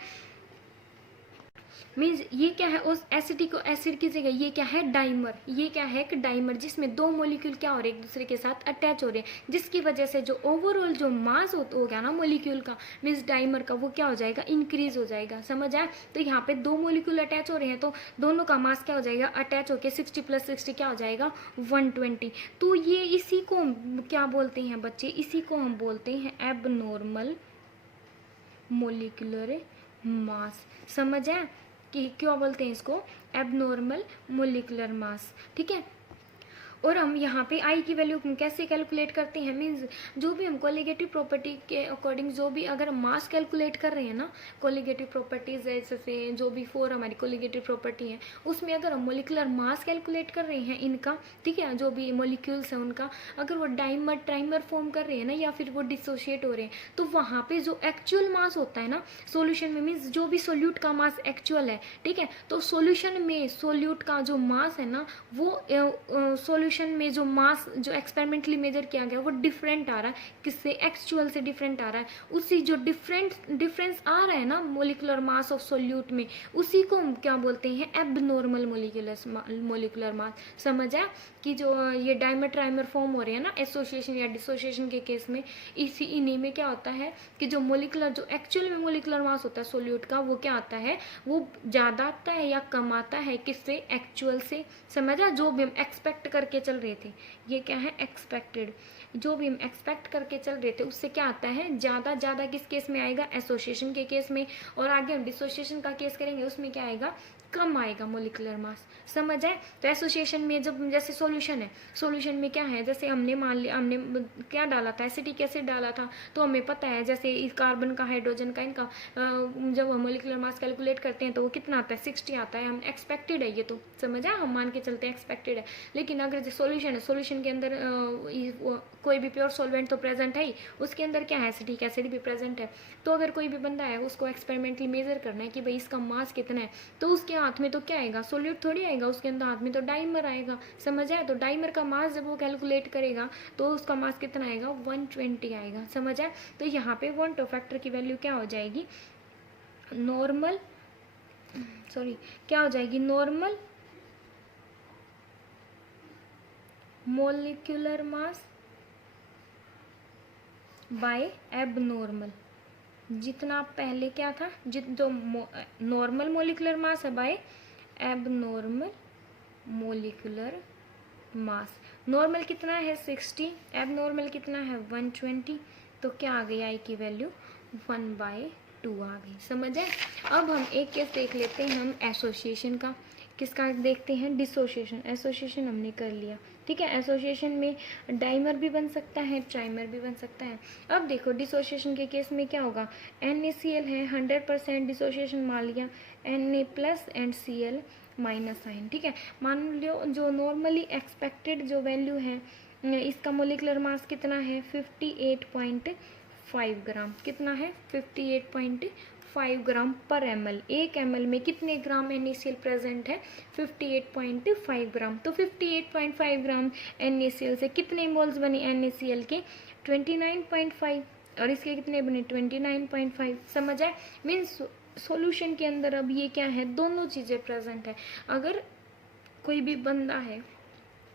मीन्स ये क्या है, उस एसिडिक एसिड की जगह ये क्या है, डाइमर। ये क्या है, एक डाइमर जिसमें 2 मॉलिक्यूल क्या हो रहे हैं, एक दूसरे के साथ अटैच हो रहे हैं, जिसकी वजह से जो ओवरऑल जो मास हो गया ना मॉलिक्यूल का, मीन्स डाइमर का, वो क्या हो जाएगा, इंक्रीज हो जाएगा, समझ आए। तो यहाँ पे 2 मॉलिक्यूल अटैच हो रहे हैं तो दोनों का मास क्या हो जाएगा, अटैच होकर 60 + 60 क्या हो जाएगा, 120। तो ये इसी को क्या बोलते हैं बच्चे, इसी को हम बोलते हैं एबनॉर्मल मोलिकुलर मास, समझ आए कि क्यों बोलते हैं इसको, एबनॉर्मल मोलिकुलर मास, ठीक है। और हम यहाँ पे आई की वैल्यू कैसे कैलकुलेट करते हैं, मीन्स जो भी हम कोलिगेटिव प्रॉपर्टी के अकॉर्डिंग जो भी अगर मास कैलकुलेट कर रहे हैं ना, कोलिगेटिव प्रॉपर्टीज जैसे जो भी 4 हमारी कोलिगेटिव प्रॉपर्टी है, उसमें अगर हम मोलिकुलर मास कैलकुलेट कर रहे हैं इनका, ठीक है, जो भी मोलिक्यूल्स हैं उनका, अगर वो डाइमर ट्राइमर फॉर्म कर रहे हैं ना, या फिर वो डिसोशिएट हो रहे हैं, तो वहाँ पे जो एक्चुअल मास होता है ना सोल्यूशन में, मीन्स जो भी सोल्यूट का मास एक्चुअल है, ठीक है, तो सोल्यूशन में सोल्यूट का जो मास है ना, वो सॉल्यूशन में जो मास जो एक्सपेरिमेंटली मेजर किया गया वो डिफरेंट आ रहा है, किससे, एक्चुअल से डिफरेंट आ रहा है। उसी जो डिफरेंस आ रहा है ना मोलिकुलर मास ऑफ सोल्यूट में, उसी को हम क्या बोलते हैं, एबनॉर्मल मोलिकुलर मास, समझ आया। कि जो ये डाइमर ट्राइमर फॉर्म हो रहे हैं ना एसोसिएशन या डिसोसिएशन के केस में, इन्हीं में क्या होता है कि जो मोलिकुलर जो एक्चुअल में मोलिकुलर मास होता है सोल्यूट का, वो क्या आता है, वो ज़्यादा आता है या कम आता है, किससे, एक्चुअल से, समझा। जो भी हम एक्सपेक्ट करके चल रहे थे, ये क्या है, एक्सपेक्टेड, जो भी हम एक्सपेक्ट करके चल रहे थे उससे क्या आता है, ज़्यादा किस केस में आएगा, एसोसिएशन के केस में। और आगे हम डिसोसिएशन का केस करेंगे, उसमें क्या आएगा, कम आएगा मोलिकुलर मास, समझ आए। तो एसोसिएशन में जब जैसे सॉल्यूशन है, सॉल्यूशन में क्या है, जैसे हमने मान लिया, हमने क्या डाला था, एसिटिक एसिड डाला था, तो हमें पता है जैसे इस कार्बन का, हाइड्रोजन का, इनका जब हम मोलिकुलर मास कैलकुलेट करते हैं तो वो कितना आता है, 60 आता है। हम एक्सपेक्टेड है ये, तो समझ आए, हम मान के चलते हैं एक्सपेक्टेड है। लेकिन अगर जो सॉल्यूशन है, सॉल्यूशन के अंदर कोई भी प्योर सॉल्वेंट तो प्रेजेंट है ही, उसके अंदर क्या है, एसिटिक एसिड भी प्रेजेंट है। तो अगर कोई भी बंदा है उसको एक्सपेरिमेंटली मेजर करना है कि भाई इसका मास कितना है, तो उसके हाथ में तो क्या आएगा, सोल्यूट थोड़ी आएगा, उसके अंदर हाथ में तो डाइमर आएगा, समझ आए। तो डाइमर का मास जब वो कैलकुलेट करेगा तो उसका मास कितना आएगा, 120 आएगा, समझ आए। तो यहाँ पे वॉन फैक्टर की वैल्यू क्या हो जाएगी, नॉर्मल, सॉरी, क्या हो जाएगी, normal molecular mass by abnormal. जितना पहले क्या था, जो नॉर्मल मोलिकुलर मास है by abnormal molecular mass. Normal कितना है 60, एबनॉर्मल कितना है 120, तो क्या आ गई आई की वैल्यू 1/2 आ गई, समझ है। अब हम एक केस देख लेते हैं, हम एसोसिएशन का, किसका देखते हैं, डिसोसिएशन। एसोसिएशन हमने कर लिया, ठीक है। एसोसिएशन में डाइमर भी बन सकता है, ट्राइमर भी बन सकता है। अब देखो डिसोसिएशन के केस में क्या होगा, NaCl है, 100% डिसोसिएशन मान लिया, Na+ एंड Cl- साइन, ठीक है। मान लो जो नॉर्मली एक्सपेक्टेड जो वैल्यू है, इसका मोलिकुलर मास कितना है, 58.5 ग्राम, कितना है, 58.5 ग्राम पर ml। 1 ml में कितने ग्राम NaCl प्रेजेंट है, 58.5 ग्राम। तो 58.5 ग्राम NaCl से कितने मोल्स बने NaCl के, 29.5, और इसके कितने बने, 29.5, समझ आए। मीन्स सॉल्यूशन के अंदर अब ये क्या है, दोनों चीज़ें प्रेजेंट है। अगर कोई भी बंदा है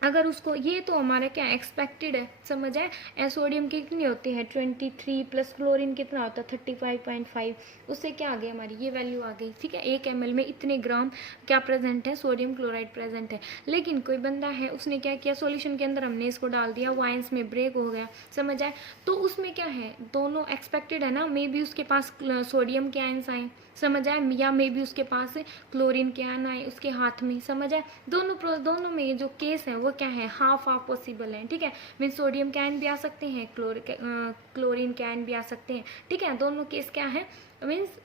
अगर उसको, ये तो हमारा क्या एक्सपेक्टेड है, समझ आए। सोडियम कितनी होती है 23 प्लस क्लोरीन कितना होता है 35.5, उससे क्या आ गई हमारी ये वैल्यू आ गई, ठीक है। 1 ml में इतने ग्राम क्या प्रेजेंट है, सोडियम क्लोराइड प्रेजेंट है। लेकिन कोई बंदा है उसने क्या किया, सॉल्यूशन के अंदर हमने इसको डाल दिया, वो आयंस में ब्रेक हो गया, समझ आए। तो उसमें क्या है, दोनों एक्सपेक्टेड है ना, मे बी उसके पास सोडियम के आयंस आए, समझ आए, या मे बी उसके पास क्लोरीन के आयन आए उसके हाथ में, समझ आए। दोनों में जो केस है वो क्या है, हाफ हाफ पॉसिबल है, ठीक है। मीन्स सोडियम के आयन भी आ सकते हैं, क्लोरीन के आयन भी आ सकते हैं, ठीक है। दोनों केस क्या है, मीन्स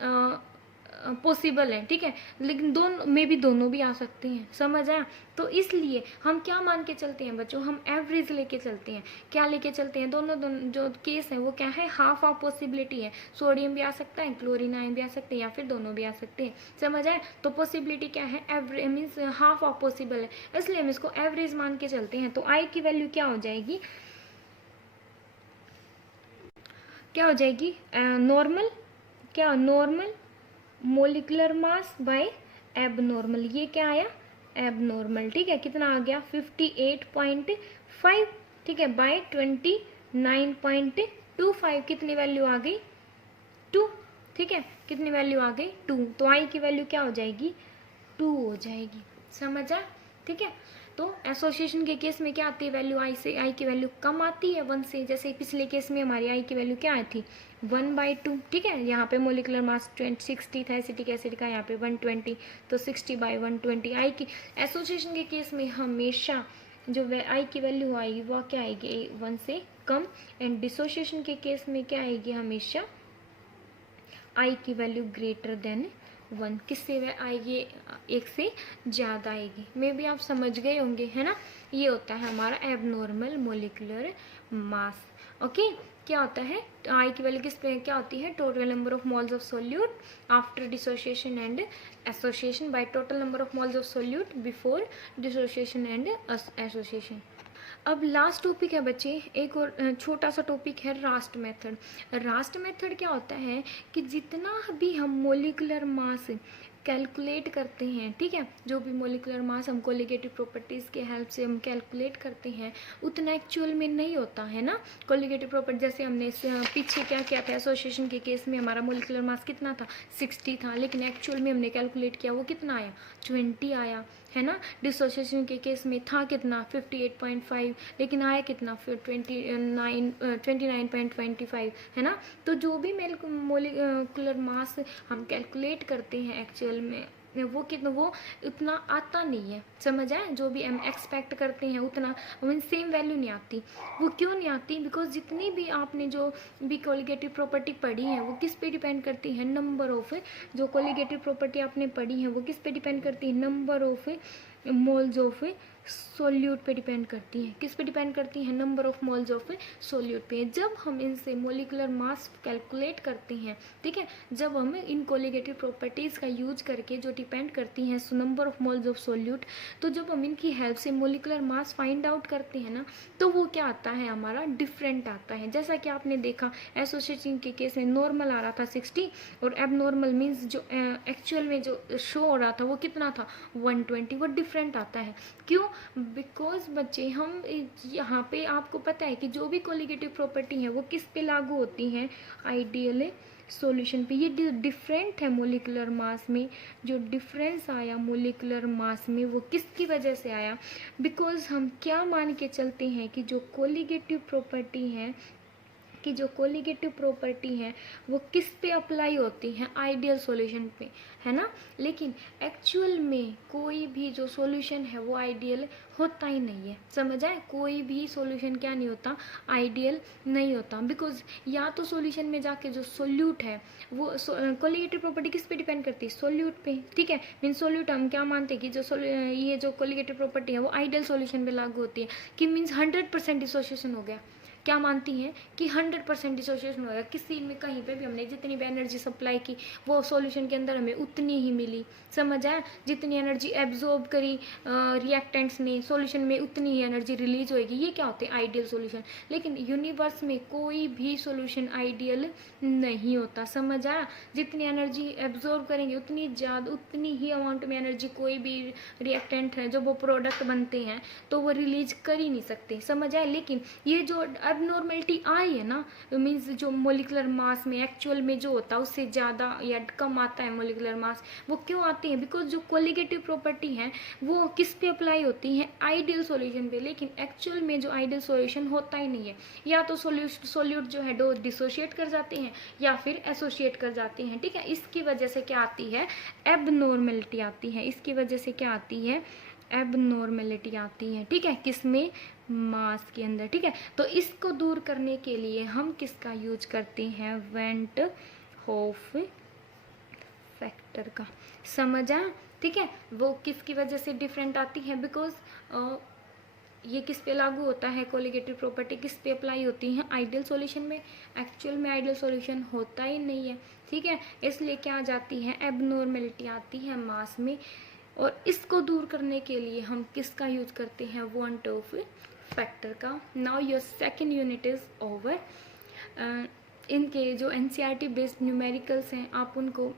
पॉसिबल है, ठीक है। लेकिन दोनों में भी दोनों भी आ सकते हैं, समझ आया। तो इसलिए हम क्या मान के चलते हैं बच्चों, हम एवरेज लेके चलते हैं। क्या लेके चलते हैं, दोनों जो केस है वो क्या है, हाफ हाफ पॉसिबिलिटी है। सोडियम भी आ सकता है, क्लोरीन आयन भी आ सकते हैं, या फिर दोनों भी आ सकते हैं, समझ आए। तो पॉसिबिलिटी क्या है, average means half of possible है, इसलिए हम इसको एवरेज मान के चलते हैं। तो आई की वैल्यू क्या हो जाएगी, क्या हो जाएगी, नॉर्मल, क्या normal molecular mass by abnormal, ये क्या आया एबनॉर्मल, ठीक है। कितना आ गया 58.5, ठीक है, बाय 29.25, कितनी वैल्यू आ गई 2, ठीक है। कितनी वैल्यू आ गई 2, तो आई की वैल्यू क्या हो जाएगी 2 हो जाएगी, समझा, ठीक है। तो एसोसिएशन के केस में क्या आती है वैल्यू, आई से आई की वैल्यू कम आती है 1 से, जैसे पिछले केस में हमारी आई की वैल्यू क्या आई थी 1/2, ठीक है। यहाँ पे मोलिकुलर मास 60 था एसिटिक एसिड का, यहाँ पे 120, तो 60/120 आई की। एसोसिएशन के केस में हमेशा जो आई की वैल्यू आएगी वो क्या आएगी 1 से कम, एंड डिसोसिएशन के केस में क्या आएगी हमेशा आई की वैल्यू ग्रेटर देन 1, किससे वह आएगी 1 से ज़्यादा आएगी। मे बी आप समझ गए होंगे, है ना। ये होता है हमारा एबनॉर्मल मोलिकुलर मास, ओके। क्या होता है आई की वैल्यू किस पे क्या होती है, total number of moles of solute after dissociation and association bye total number of moles of solute before dissociation and association. अब लास्ट टॉपिक है बच्चे, एक और छोटा सा टॉपिक है रास्ट मेथड। रास्ट मेथड क्या होता है कि जितना भी हम मोलिकुलर मास कैलकुलेट करते हैं, ठीक है, जो भी मोलिकुलर मास हम कोलिगेटिव प्रॉपर्टीज़ के हेल्प से हम कैलकुलेट करते हैं उतना एक्चुअल में नहीं होता है ना। कोलिगेटिव प्रॉपर्टी जैसे हमने पीछे क्या किया था, एसोसिएशन के केस में हमारा मोलिकुलर मास कितना था 60 था, लेकिन एक्चुअल में हमने कैलकुलेट किया वो कितना आया 20 आया, है ना। डिसोसिएशन के केस में था कितना 58.5, लेकिन आया कितना फिर 29.25, है ना। तो जो भी मोलिकुलर मास हम कैलकुलेट करते हैं एक्चुअल में वो कितना, वो उतना आता नहीं है, समझ आए। जो भी हम एक्सपेक्ट करते हैं उतना मीन सेम वैल्यू नहीं आती। वो क्यों नहीं आती, बिकॉज जितनी भी आपने जो भी कोलिगेटिव प्रॉपर्टी पढ़ी है वो किस पे डिपेंड करती है, नंबर ऑफ, जो कोलिगेटिव प्रॉपर्टी आपने पढ़ी है वो किस पे डिपेंड करती है, number of moles of solute पे डिपेंड करती है। किस पे डिपेंड करती है, number of moles of solute पे। जब हम इनसे मोलिकुलर मास कैलकुलेट करते हैं, ठीक है, जब हम इन कोलिगेटिव प्रॉपर्टीज़ का यूज करके जो डिपेंड करती हैं number of moles of solute, तो जब हम इनकी हेल्प से मोलिकुलर मास फाइंड आउट करते हैं ना, तो वो क्या आता है हमारा डिफरेंट आता है। जैसा कि आपने देखा एसोसिएशन के केस में नॉर्मल आ रहा था 60, और एबनॉर्मल मीन्स जो एक्चुअल में जो शो हो रहा था वो कितना था 120, वो डिफरेंट आता है। क्यों, बिकॉज बच्चे हम यहाँ पे आपको पता है कि जो भी कोलिगेटिव प्रॉपर्टी है वो किस पे लागू होती हैं, आइडियल सॉल्यूशन पे। ये डिफरेंट है मोलिकुलर मास में, जो डिफरेंस आया मोलिकुलर मास में वो किसकी वजह से आया, बिकॉज हम क्या मान के चलते हैं कि जो कोलिगेटिव प्रॉपर्टी है वो किस पे अप्लाई होती हैं, आइडियल सॉल्यूशन पे, है ना। लेकिन एक्चुअल में कोई भी जो सॉल्यूशन है वो आइडियल होता ही नहीं है, समझ आए। कोई भी सॉल्यूशन क्या नहीं होता, आइडियल नहीं होता, बिकॉज या तो सॉल्यूशन में जाके जो सोल्यूट है वो कोलिगेटिव प्रॉपर्टी किस पे डिपेंड करती है, सोल्यूट पे, ठीक है। मीन सोल्यूट हम क्या मानते हैं कि जो ये जो कोलिगेटिव प्रॉपर्टी है वो आइडियल सॉल्यूशन पे लागू होती है, कि मीन्स 100% डिसोसिएशन हो गया। क्या मानती हैं कि 100% डिसोसिएशन होगा, किसी में कहीं पे भी हमने जितनी भी एनर्जी सप्लाई की वो सॉल्यूशन के अंदर हमें उतनी ही मिली, समझ आया। जितनी एनर्जी एब्जॉर्ब करी रिएक्टेंट्स ने सॉल्यूशन में उतनी ही एनर्जी रिलीज होएगी, ये क्या होते हैं आइडियल सॉल्यूशन। लेकिन यूनिवर्स में कोई भी सॉल्यूशन आइडियल नहीं होता, समझ आया। जितनी एनर्जी एब्जॉर्ब करेंगे उतनी ही अमाउंट में एनर्जी कोई भी रिएक्टेंट है जो वो प्रोडक्ट बनते हैं तो वो रिलीज कर ही नहीं सकते, समझ आया। लेकिन ये जो एबनॉर्मेलिटी आई है ना, मीन्स जो मोलिकुलर मास में एक्चुअल में जो होता है उससे ज़्यादा या कम आता है मोलिकुलर मास, वो क्यों आती है? बिकॉज जो कोलिगेटिव प्रॉपर्टी है वो किस पे अप्लाई होती है? आइडियल सॉल्यूशन पे। लेकिन एक्चुअल में जो आइडियल सॉल्यूशन होता ही नहीं है, या तो सोल्यूट जो है डो डिसोशिएट कर जाते हैं या फिर एसोशिएट कर जाते हैं, ठीक है। इसकी वजह से क्या आती है? एबनॉर्मेलिटी आती है। इसकी वजह से क्या आती है? एबनॉर्मेलिटी आती है, ठीक है। किसमें? मास के अंदर, ठीक है। तो इसको दूर करने के लिए हम किसका यूज करते हैं? वेंट होफ फैक्टर का, समझा, ठीक है। वो किसकी वजह से डिफरेंट आती है? बिकॉज ये किस पे लागू होता है? कोलिगेटिव प्रॉपर्टी किस पे अप्लाई होती है? आइडियल सॉल्यूशन में। एक्चुअल में आइडियल सॉल्यूशन होता ही नहीं है, ठीक है। इसलिए क्या आ जाती है? एबनॉर्मेलिटी आती है मास में। और इसको दूर करने के लिए हम किसका यूज करते हैं? वांट ऑफ फैक्टर का। Now your second unit is over. इनके जो एनसीईआरटी बेस्ड न्यूमेरिकल्स हैं आप उनको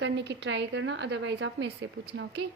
करने की ट्राई करना, अदरवाइज आप मेरे से पूछना, ओके।